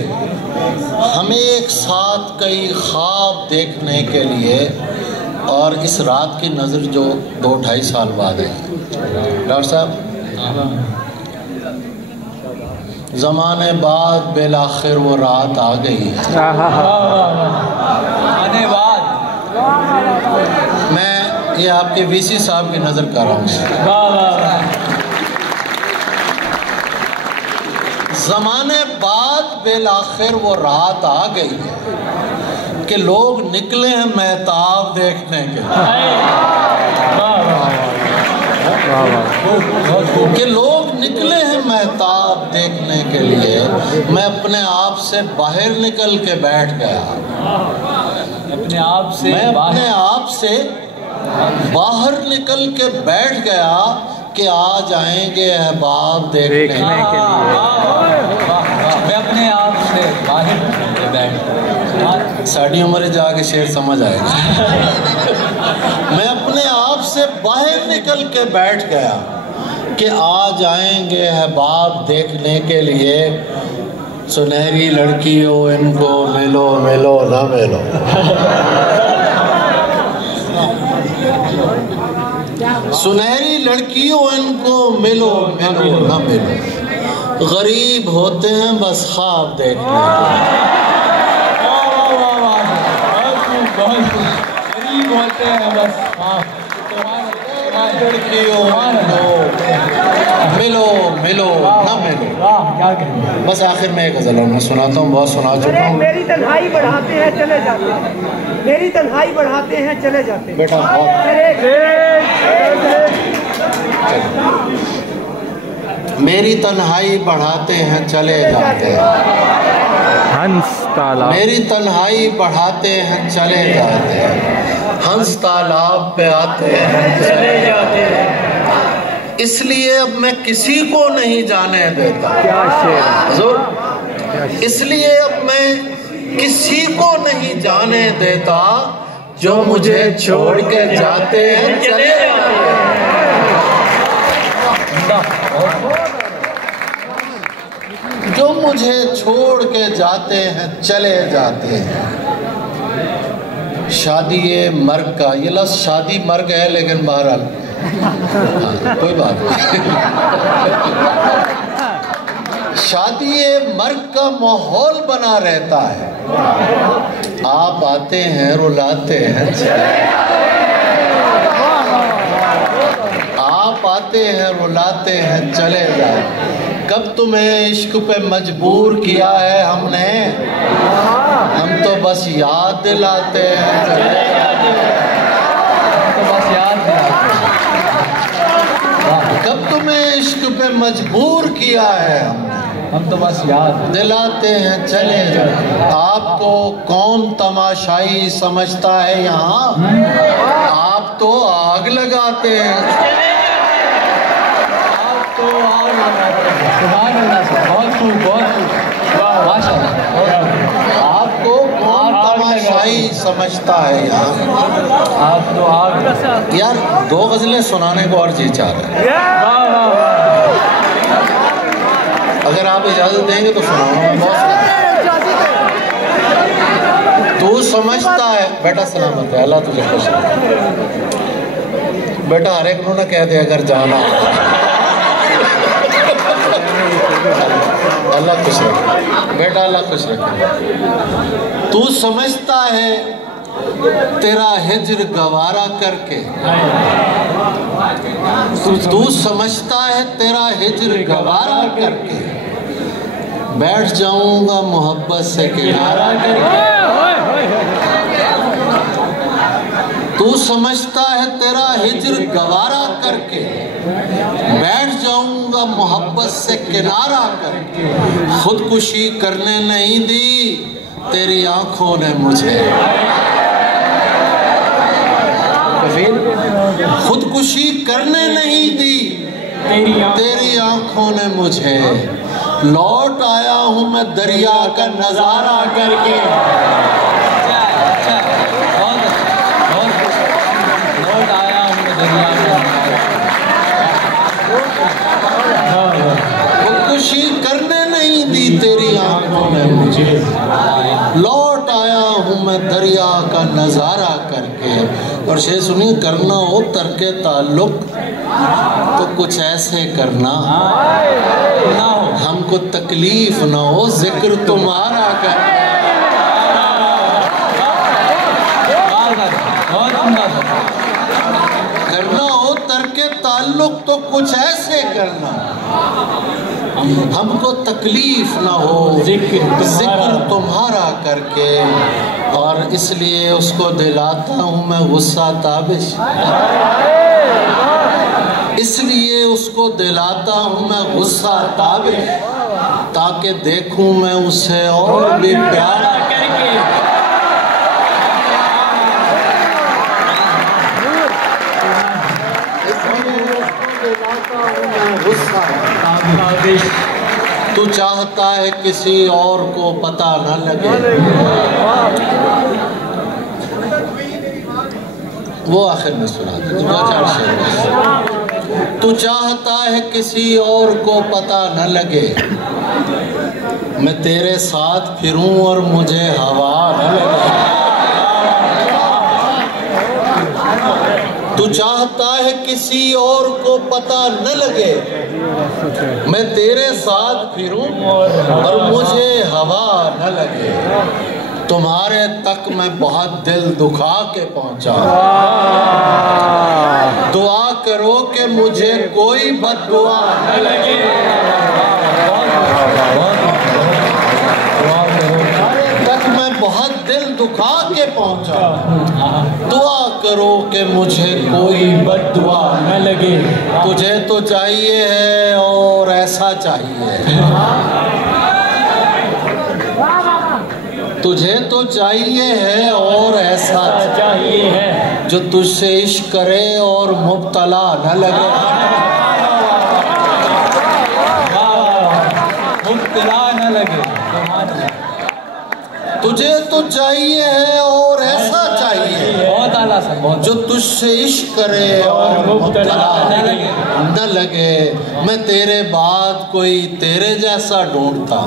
हमें एक साथ कई ख्वाब देखने के लिए। और इस रात की नज़र जो 2-2.5 साल बाद है डॉक्टर साहब, ज़माने बाद बेलाखिर वो रात आ गई है। आने बाद मैं ये आपके वीसी साहब की नज़र कर रहा हूँ। ज़माने बाद बेलाखिर वो रात आ गई है कि लोग निकले हैं महताब देखने के लिए, कि लोग निकले हैं महताब देखने के लिए। मैं अपने आप से बाहर निकल के बैठ गया, अपने आप से मैं अपने आप से बाहर निकल के बैठ गया कि आ जाएंगे अहबाब देखने के लिए। मैं अपने आप से बाहर निकल के बैठ, साड़ी उम्र जाके शेर समझ आएगा। मैं अपने आप से बाहर निकल के बैठ गया कि आ जाएंगे अहबाब देखने के लिए। सुनहरी लड़कियों इनको मिलो मिलो ना मिलो। सुनहरी लड़कियों इनको मिलो मिलो ना मिलो। गरीब होते हैं बस ख्वाब देखने। गरीब होते हैं बस लड़कियों मिलो मिलो ना मिलो। बस आखिर में एक गज़ल मैं सुनाता हूँ, बहुत सुना चुका हूँ। मेरी तन्हाई बढ़ाते हैं चले जाते हैं, मेरी तन्हाई बढ़ाते हैं चले जाते हैं। बेटा मेरी तन्हाई बढ़ाते हैं चले जाते हैं। हंस तालाब, मेरी तन्हाई बढ़ाते हैं चले जाते हैं। हंस तालाब पे आते हैं चले जाते हैं। इसलिए अब मैं किसी को नहीं जाने देता। क्या शेर, इसलिए अब मैं किसी को नहीं जाने देता। जो मुझे छोड़ के जाते हैं चले जाते हैं। जो मुझे छोड़ के जाते हैं चले जाते हैं। शादी ये मर्ग का, ये लफ्ज़ शादी मर्ग है लेकिन बहरहाल कोई बात नहीं। शादी ये मर्ग का माहौल बना रहता है। आप आते हैं रुलाते हैं, आप आते हैं रुलाते हैं चले जाते। कब तुम्हें इश्क पे मजबूर किया है हमने, हम तो बस याद दिलाते हैं चले जाते हैं। तो बस याद दिलाते हैं। कब तुम्हें इश्क पे मजबूर किया है हमने, हम तो बस याद दिलाते हैं चले जाते हैं। आपको कौन तमाशाई समझता है यहाँ, आप तो आग लगाते हैं। आप तो आग लगाते हैं। बहुत खूब, बहुत खूब, माशाल्लाह। आपको कौन तमाशाई समझता है यहाँ, आप तो आग। यार 2 गज़लें सुनाने को और जी चाह रहा है। अगर आप इजाजत देंगे तो सुनाऊंगा। तू समझता है बेटा, सलामत है, अल्लाह तुझे खुश रखे बेटा। हर एक ने कह दे अगर जाना, अल्लाह खुश रखे बेटा, अल्लाह खुश रखे। तू समझता है तेरा हिज्र गवारा करके, तू समझता है तेरा हिज्र गवारा करके बैठ जाऊंगा मोहब्बत से किनारा करके। तू समझता है तेरा हिज्र गवारा करके बैठ जाऊंगा मोहब्बत से किनारा करके। खुदकुशी करने नहीं दी तेरी आंखों ने मुझे, खुदकुशी करने नहीं दी तेरी आंखों ने मुझे। लौट आया हूँ मैं दरिया का नजारा करके। लौट आया हूँ मैं दरिया का। खुदकुशी करने नहीं दी तेरी आंखों ने मुझे। लौट आया हूँ मैं दरिया का नजारा करके। और शेर सुनिए, करना हो तरके ताल्लुक तो कुछ ऐसे करना, हमको तकलीफ ना हो जिक्र तुम्हारा करना। करना हो तरके ताल्लुक तो कुछ ऐसे करना, हमको तकलीफ ना हो जिक्र तुम्हारा करके। और इसलिए उसको दिलाता हूँ मैं गुस्सा ताबिश, इसलिए उसको दिलाता हूँ मैं गुस्सा ताबिश, ताकि देखूँ मैं उसे और भी प्यारा करके। तू चाहता है किसी और को पता न लगे, वो आखिर में सुना दे। तू चाहता है किसी और को पता न लगे, मैं तेरे साथ फिरूं और मुझे हवा न लगे। तू चाहता है किसी और को पता न लगे, मैं तेरे साथ फिरूं और मुझे हवा न लगे। तुम्हारे तक मैं बहुत दिल दुखा के पहुंचा, दुआ करो कि मुझे कोई बददुआ न लगे। तुम्हारे तक मैं बहुत दिल दुखा के पहुंचा, दुआ करो कि मुझे कोई बददुआ न लगे। तुझे तो चाहिए है और ऐसा चाहिए, तुझे तो चाहिए है और ऐसा चाहिए है, जो तुझसे इश्क करे और मुब्तला न लगे। मुब्तला न लगे। तुझे तो चाहिए है और ऐसा चाहिए, बहुत आला सा, बहुत, जो तुझसे इश्क करे और मुब्तला न लगे। मैं तेरे बाद कोई तेरे जैसा ढूंढता,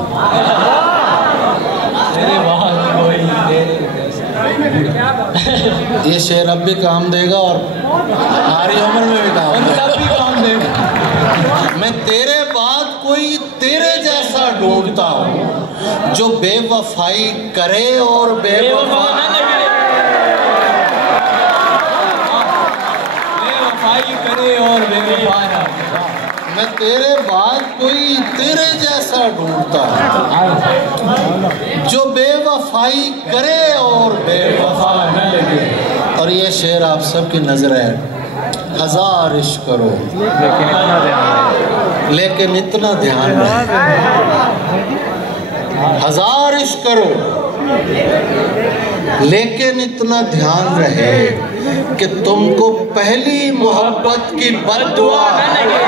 ये शेर अब भी काम देगा और हमारी उम्र में भी काम देगा। मैं तेरे बाद कोई तेरे जैसा ढूंढता हूँ, जो बेवफाई करे और बेवफाई करे और बेवफा ना। मैं तेरे बाद कोई तेरे जैसा ढूंढता हूँ, जो बेवफाई करे और बेवफा न लगे। और ये शेर आप सबकी नजर है, हजार इश्क करो लेकिन इतना ध्यान रहे, हजार इश्क करो लेकिन इतना ध्यान रहे कि तुमको पहली मोहब्बत की बद्दुआ न लगे।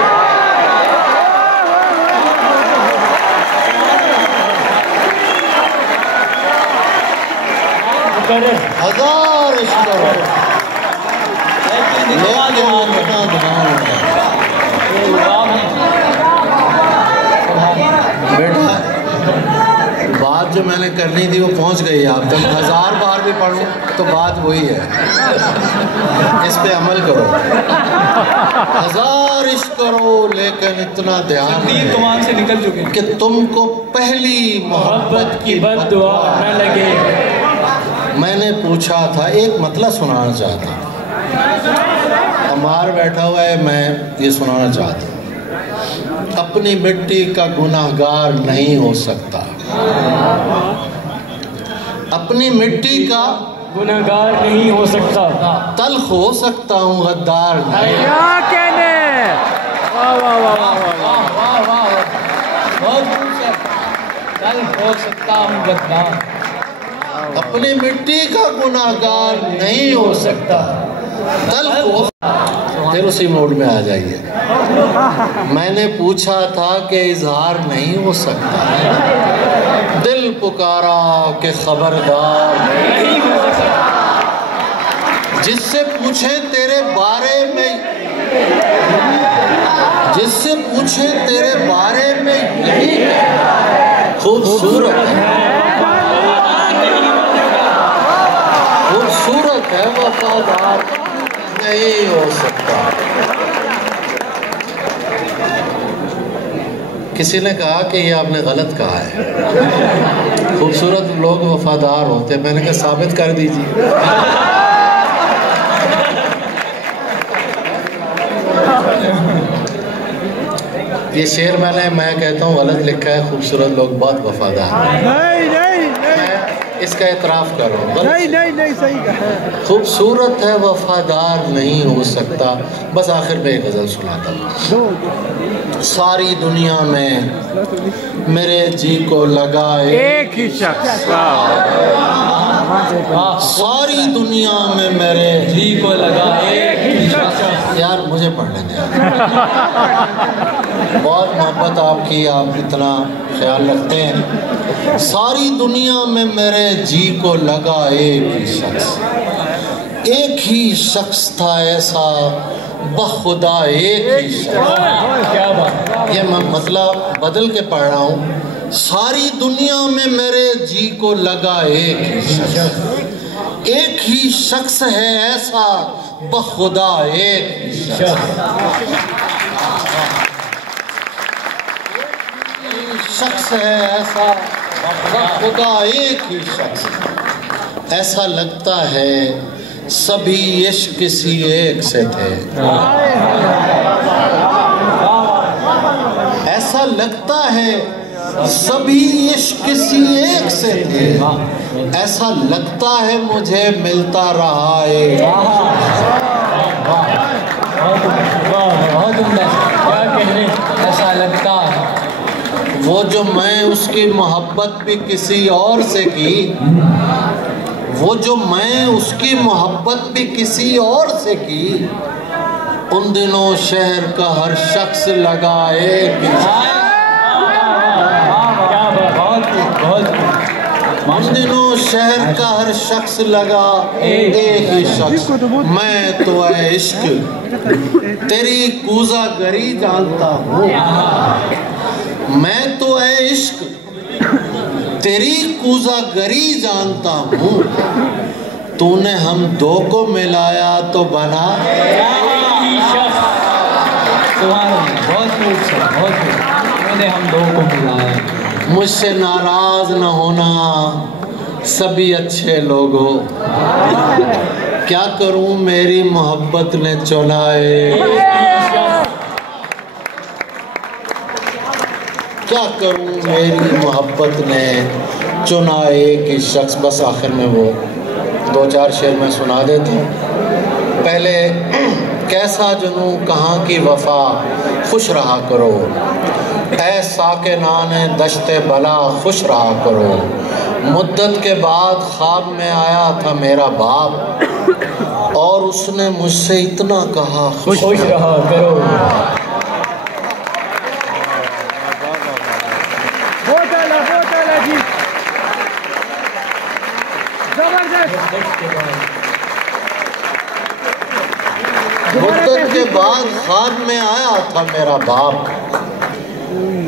हजार इश्क करो लेकिन इतना ध्यान बेटा, बात जो मैंने करनी थी वो पहुंच गई आप तक। 1000 बार भी पढ़ूं तो बात वही है, इस पे अमल करो। हजार इश्क करो लेकिन इतना ध्यान कमान से निकल चुके कि तुमको पहली मोहब्बत की बद्दुआ न लगे। मैंने पूछा था, एक मतलब सुनाना चाहता, अमार बैठा हुआ है, मैं ये सुनाना चाहता। अपनी मिट्टी का गुनाहगार नहीं हो सकता, अपनी मिट्टी का गुनाहगार नहीं हो सकता, तल्ख हो सकता हूँ गद्दार नहीं। क्या कहने, वाह वाह वाह वाह वाह वाह, बहुत तल्ख हो सकता हूँ गद्दार, अपनी मिट्टी का गुनाहगार नहीं हो सकता, तल्ख हो। फिर उसी मोड में आ जाइए। मैंने पूछा था कि इजहार नहीं हो सकता, दिल पुकारा कि खबरदार नहीं हो सकता। जिससे पूछे तेरे बारे में, जिससे पूछे तेरे बारे में यही खूबसूरत है, खूबसूरत है, वफादार नहीं हो सकता। किसी ने कहा कि ये आपने गलत कहा है, खूबसूरत लोग वफादार होते हैं। मैंने कहा साबित कर दीजिए। ये शेर मैं कहता हूँ गलत लिखा है, खूबसूरत लोग बहुत वफादार हैं। नहीं नहीं नहीं, इसका एतराफ़ करो। नहीं नहीं नहीं, सही कहा। खूबसूरत है वफादार नहीं हो सकता। बस आखिर में एक गज़ल सुनाता हूँ। सारी दुनिया में मेरे जी को लगा एक ही शख्स, सारी दुनिया में मेरे जी को लगा एक ही शख्स। यार मुझे मुझे पढ़ने दें। बहुत मोहब्बत आपकी, आप इतना ख्याल रखते हैं। सारी दुनिया में मेरे जी को लगा एक ही शख्स था ऐसा, बखुदा एक ही शख्स। क्या बात, ये मैं मतलब बदल के पढ़ रहा हूँ। सारी दुनिया में मेरे जी को लगा एक ही शख्स है ऐसा, बखुदा एक ही शख्स है ऐसा, बखुदा एक ही शख्स। ऐसा लगता है सभी इश्क किसी एक से थे, ऐसा लगता है सभी इश्क किसी एक से थे, ऐसा लगता है मुझे मिलता रहा है। क्या कहने, ऐसा लगता है वो जो मैं उसकी मोहब्बत भी किसी और से की, वो जो मैं उसकी मोहब्बत भी किसी और से की, उन दिनों शहर का हर शख्स लगा एक। उन दिनों शहर का हर शख्स लगा एक ही शख्स। मैं तो है इश्क तेरी कूज़ागरी जानता हूँ, मैं तो है इश्क तेरी कूज़ागरी जानता हूँ। तूने हम दो को मिलाया तो बना तूने हम दो को मिलाया। मुझसे नाराज न होना, सभी अच्छे लोग हो। क्या करूं मेरी मोहब्बत ने चुनाए, क्या करूं मेरी मोहब्बत ने चुनाए कि शख्स। बस आखिर में वो दो चार शेर में सुना देता हूँ। पहले कैसा जुनू कहाँ की वफा, खुश रहा करो ऐ साके नाने दश्ते बला, खुश रहा करो। मुद्दत के बाद ख्वाब में आया था मेरा बाप, और उसने मुझसे इतना कहा खुश रहा करो। मुद्दत के बाद ख्वाब में आया था मेरा बाप,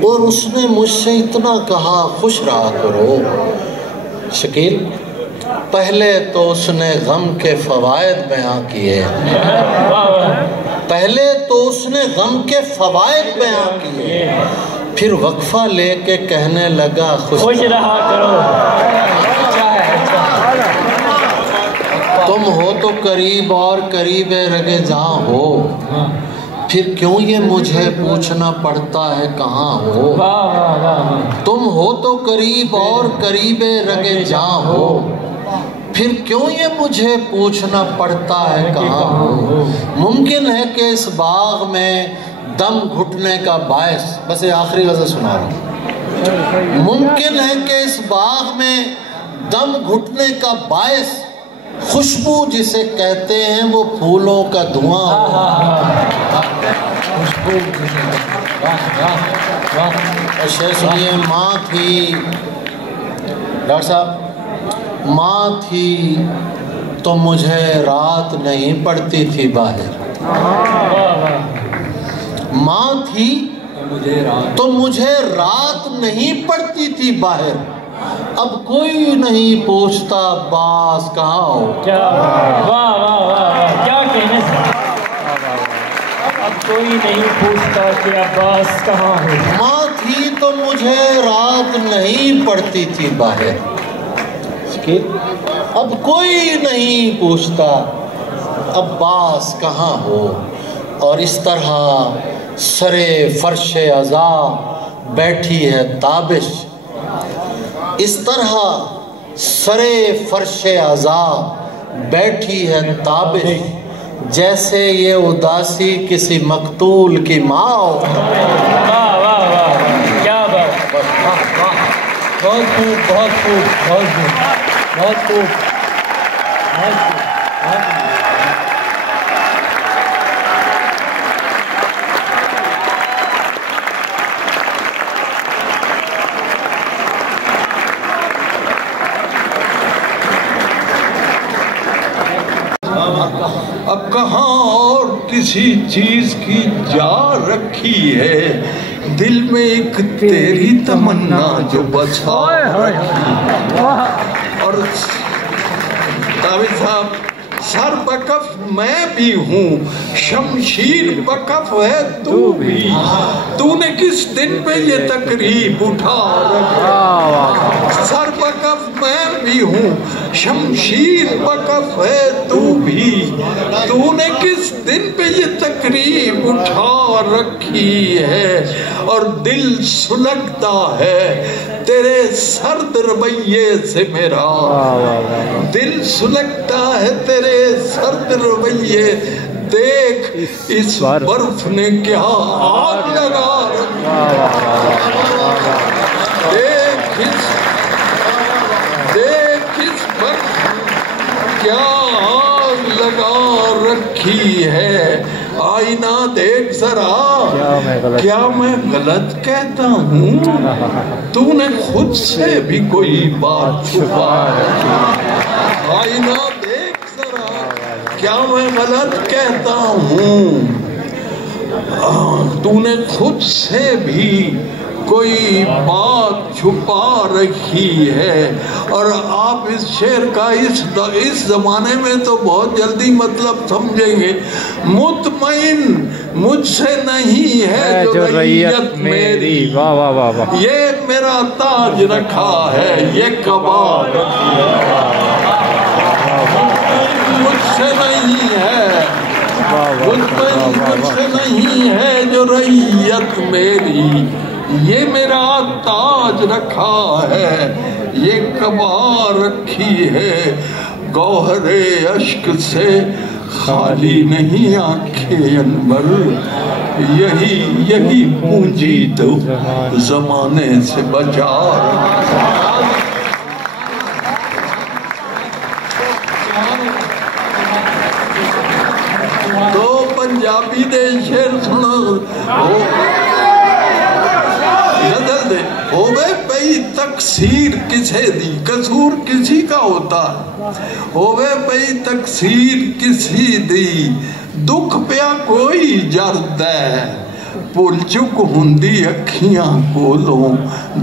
और उसने मुझसे इतना कहा खुश रहा करो। शकील, पहले तो उसने गम के फवायद बयां किए, पहले तो उसने गम के फवायद बयां किए, फिर वक्फा लेके कहने लगा खुश रहा करो। तुम हो तो करीब और करीब रगे जहाँ हो, फिर क्यों ये मुझे पूछना पड़ता है कहाँ हो। तुम हो तो करीब और करीब रगे जहाँ हो, फिर क्यों ये मुझे पूछना पड़ता है कहाँ हो। मुमकिन है कि इस बाग में दम घुटने का बायस, बस ये आखिरी गज़ल सुना रहा हूँ। मुमकिन है कि इस बाग में दम घुटने का बायस, खुशबू जिसे कहते हैं वो फूलों का धुआं। शेर सुनिए। माँ थी, डॉक्टर साहब, माँ थी तो मुझे रात नहीं पड़ती थी बाहर, माँ थी तो मुझे रात नहीं पड़ती थी बाहर। अब कोई नहीं पूछता अब्बास कहाँ हो। क्या वाह वाह वाह, क्या कहने से। अब कोई नहीं पूछता कि अब्बास कहाँ हो। माँ थी तो मुझे रात नहीं पड़ती थी बाहर, अब कोई नहीं पूछता अब्बास कहाँ हो। और इस तरह सरे फर्शे अज़ा बैठी है ताबिश, इस तरह सरे फर्शे अज़ा बैठी है ताबिश, जैसे ये उदासी किसी मकतूल की माँ हो। वाह वाह वाह, क्या बात, बहुत खूब, बहुत खूब, बहुत खूब, बहुत खूब, बहुत खूब। अब कहाँ और किसी चीज की जा रखी है, दिल में एक तेरी तमन्ना जो बसा रखी। और ताबिद साहब, सर बकफ मैं भी हूँ, शमशीर बकफ है तू भी, तूने किस दिन पे ये तकरीब उठा रखा। सर बकफ मैं भी हूँ, शमशीर बकफ है तू भी, तूने किस दिन पे ये तकरीब उठा रखी है। और दिल सुलगता है तेरे सर्द रवैये से मेरा, दिल सुलगता है तेरे सर्द रवैये, देख इस बर्फ ने क्या आग लगा रखी, देख इस बर्फ क्या आग लगा रखी है। आईना देख जरा, क्या मैं गलत कहता हूँ, तूने खुद से भी कोई बात छुपा रखी। आईना देख जरा, क्या मैं गलत कहता हूँ, तूने खुद से भी कोई बात छुपा रखी है। और आप इस शेर का इस जमाने में तो बहुत जल्दी मतलब समझेंगे। मुतमईन मुझसे नहीं है जो रैयत मेरी, वाह वाह वाह वाह, ये मेरा ताज रखा है ये कबार, मुझसे नहीं है, मुझसे नहीं है जो रैयत मेरी, ये मेरा ताज रखा है ये कबार रखी है। गौहरे अश्क से खाली नहीं आंखें अनवर, यही पूंजी तो जमाने से बचा। तो पंजाबी दे शेर सुनो, होवे पई तकसीर किसे दी, कसूर किसी का होता है, होवे पई तकसीर किसी दी, दुख पिया कोई जर्द है, भुल चुक हुंदी अखियां कोलों,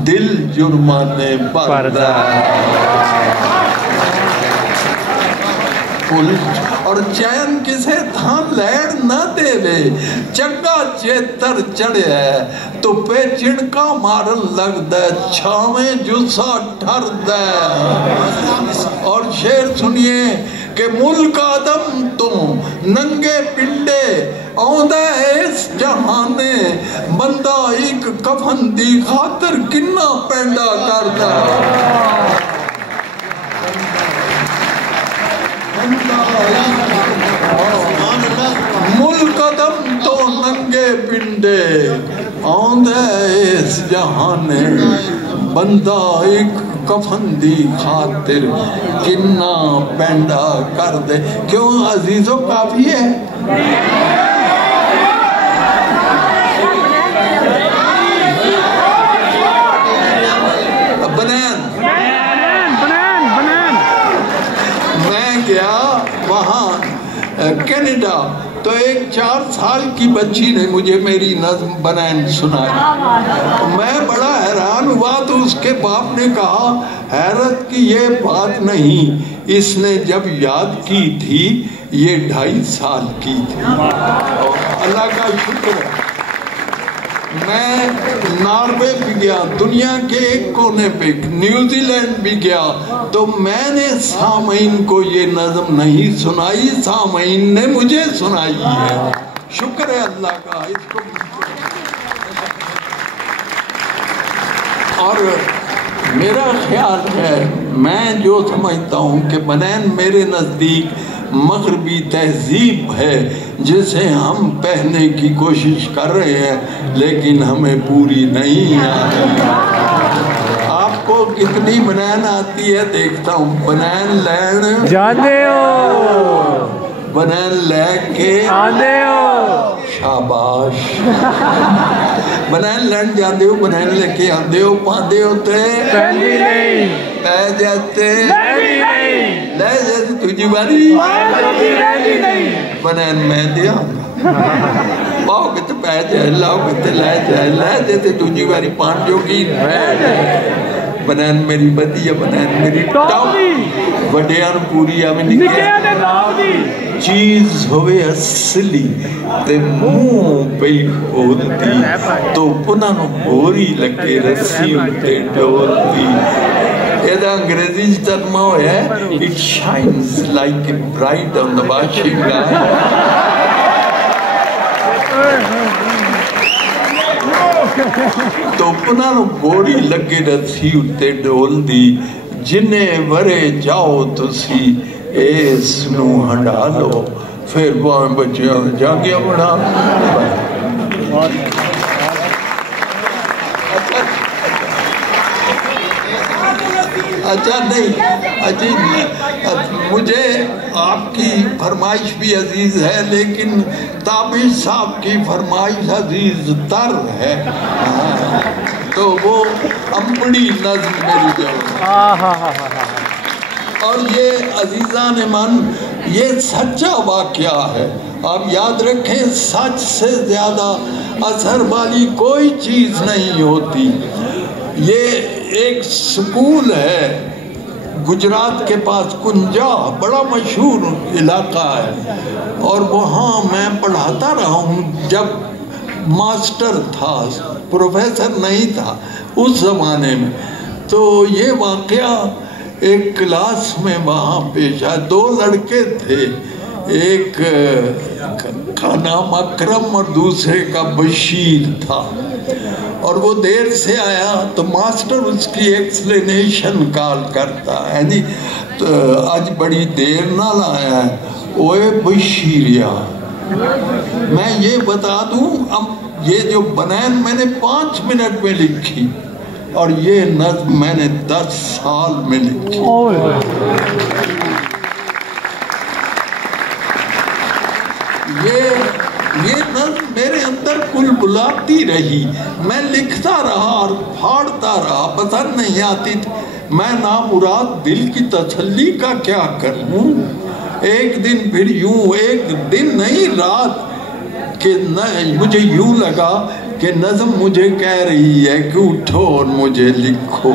दिल जुर्माने भरदा है। और चैन किसे थां लैण न देवे, चंगा चेतर चढ़िया तो पे चिणका मारन लगदा, छावे जुस्सा ठरदा। और शेर सुनिए कि मुल्क आदम तो नंगे पिंडे आउंदा इस जहाने, बंदा एक कफन दी खातर किन्ना पैंडा करदा। मुल्क कदम तो नंगे पिंडे आंदे इस जहाने, बंदा एक कफन दी खातिर किन्ना पैंडा कर दे। क्यों अजीजों, काफी है। मैं गया वहाँ कनाडा, तो एक 4 साल की बच्ची ने मुझे मेरी नज़्म बनैन सुनाई। मैं बड़ा हैरान हुआ, तो उसके बाप ने कहा हैरत की ये बात नहीं, इसने जब याद की थी ये 2.5 साल की थी। अल्लाह का शुक्र है। मैं नॉर्वे भी गया, दुनिया के एक कोने पे, न्यूजीलैंड भी गया, तो मैंने सामईन को ये नज़्म नहीं सुनाई, सामईन ने मुझे सुनाई है। शुक्र है अल्लाह का इसको। और मेरा ख्याल है, मैं जो समझता हूँ कि बनैन मेरे नज़दीक मगरबी तहजीब है, जिसे हम पहनने की कोशिश कर रहे हैं, लेकिन हमें पूरी नहीं आती। आपको कितनी बनैन आती है देखता हूँ। बनैन लैन जाते हो, बनैन लेके आते हो, शाबाश। बनैन लैन जाते हो, बनैन लेके आते हो, पाते होते पै जाते, ले जाते दूजी बारी बनैन मैं दिया पाओगे तो पै जाए, लाओगे तो लै जाए, लै जाए तो दूजी बारी पान जोगी रह जाए। बनैन मेरी वधिया, बनैन मेरी टॉप, वड्डियां नूं पूरी आवे निक्कियां दे चीज होवे असली ते मुंह पे बोलती तो पुनः नूं बोरी लगे रस्सी उत्ते डोलती। ਇਹਦਾ ਅੰਗਰੇਜ਼ੀ ਚ ਤਰਜਮਾ ਹੋਇਆ ਹੈ, it shines like a bright on the washing line। ਧੁੱਪ ਨਾਲ ਗੋਰੀ ਲੱਗੇ ਰੱਸੀ ਉੱਤੇ ਡੋਲਦੀ, ਜਿੰਨੇ ਵਰੇ ਜਾਓ ਤੁਸੀਂ ਇਸ ਨੂੰ ਹੰਡਾ ਲਓ, ਫਿਰ ਭਾਵੇਂ ਬੱਚਿਆਂ ਨੂੰ ਜਾਗਿਆ ਬਣਾ। अच्छा नहीं अजी, मुझे आपकी फरमाइश भी अजीज है, लेकिन ताबिश साहब की फरमाइश अजीज तर है, तो वो अम्बड़ी नज़्म मेरी जो। और ये अजीज़ा ने मन, ये सच्चा वाक़या है, आप याद रखें, सच से ज़्यादा असर वाली कोई चीज़ नहीं होती। ये एक स्कूल है गुजरात के पास, कुंजा, बड़ा मशहूर इलाका है, और वहाँ मैं पढ़ाता रहा हूँ। जब मास्टर था, प्रोफेसर नहीं था उस ज़माने में, तो ये वाक़या एक क्लास में वहाँ पेश आया। 2 लड़के थे, एक का नाम अकरम और दूसरे का बशीर था, और वो देर से आया तो मास्टर उसकी एक्सप्लेनेशन कॉल करता है, नहीं तो आज बड़ी देर ना लाया है, ओए बशीरिया। मैं ये बता दूं, अब ये जो बनैन मैंने 5 मिनट में लिखी, और ये नज़्म मैंने 10 साल में लिखी। ये नज़्म मेरे अंदर कुल बुलाती रही, मैं लिखता रहा और फाड़ता रहा, पसंद नहीं आती थी। मैं नामुराद दिल की तसल्ली का क्या करूं। एक दिन फिर यूं, एक दिन नहीं रात के न, मुझे यूं लगा कि नज़्म मुझे कह रही है कि उठो और मुझे लिखो।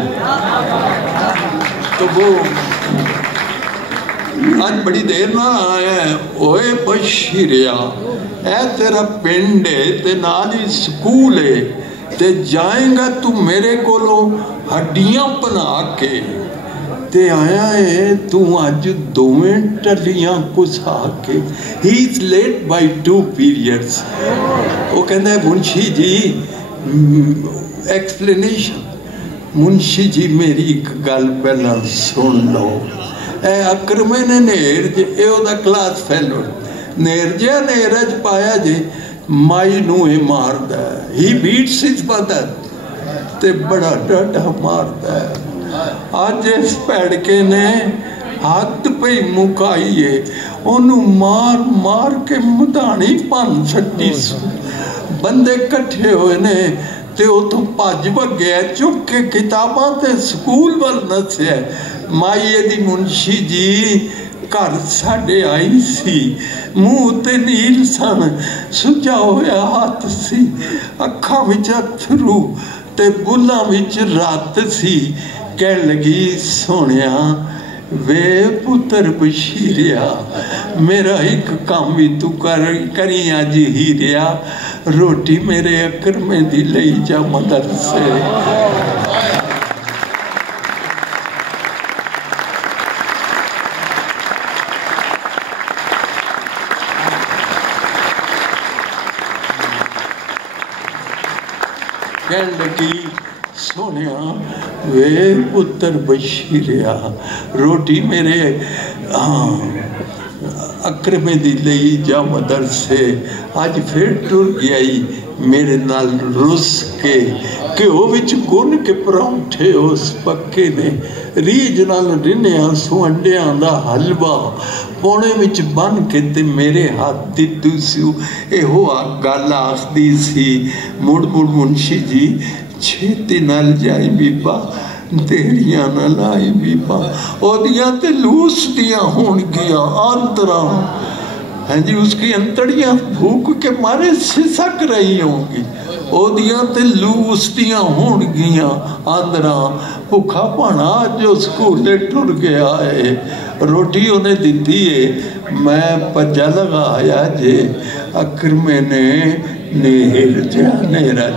तो वो आज बड़ी देर ना आया, ओए बशीरिया, ऐ तेरा पिंड है ते नाल ही स्कूल है, ते जाएगा तू मेरे कोलों हड्डियां बना के, ते आया है तू अज 2 टलियां कुसा के। He is late by 2 periods. वो कहता है मुंशी जी, एक्सप्लेनेशन। मुंशी जी मेरी एक गल पहला सुन लो। अकरमे ने नेरज, क्लास फेलो, नेरजिया नेरज पाया जी माई नू ही मारदा, ही बीट्स हिज मदर, ते बड़ा डाढ़ा मारदा। अज इस भैड़के ने हद पई मुकाईए, ओनू मार मार के मधानी भन छड्डी। बंदे कट्ठे होए ने ते उतों भज भगया, चुक के किताबां ते स्कूल वल नस्या। माई दी मुंशी जी घर साडे आई सी, मुंह ते नील सन, सुजा होया हाथ सी, अखां विच अथरू ते बुल्लां विच रात सी। कह लगी सोनिया वे पुत्र बशीरिया, मेरा एक काम भी तू करी अज हीरिया, रोटी मेरे अकरमे दी लई जा मदरसे। कह लगी सोनिया वे पुत्र बशीरिया, रोटी मेरे अकरमे दी लई जा मदरसे। अज फिर टुर गई मेरे नाल रुस के, घ्यो विच गुन के परौंठे उस पक्के ने, रीझ नाल रिन्निया सुअंडियां दा हलवा पौने विच बन के ते मेरे हाथ दित्तू सी। एहो गल आखदी सी, मुड़ मुड़ मुंशी जी छेती नाल जाई बीबा, देरियां न लाई बीबा ओदियां ते लूस दियां होणगियां आंदरा हैं जी उसकी अंतड़ियां भूख के मारे सिसक रही होंगी ओदियां ते लूस दियां होणगियां आंदरा भुखा भाना जो स्कूले टुर गया है रोटी उन्हें दी है मैं पजा लगाया जे अखर मैंने नेहर जा नेरा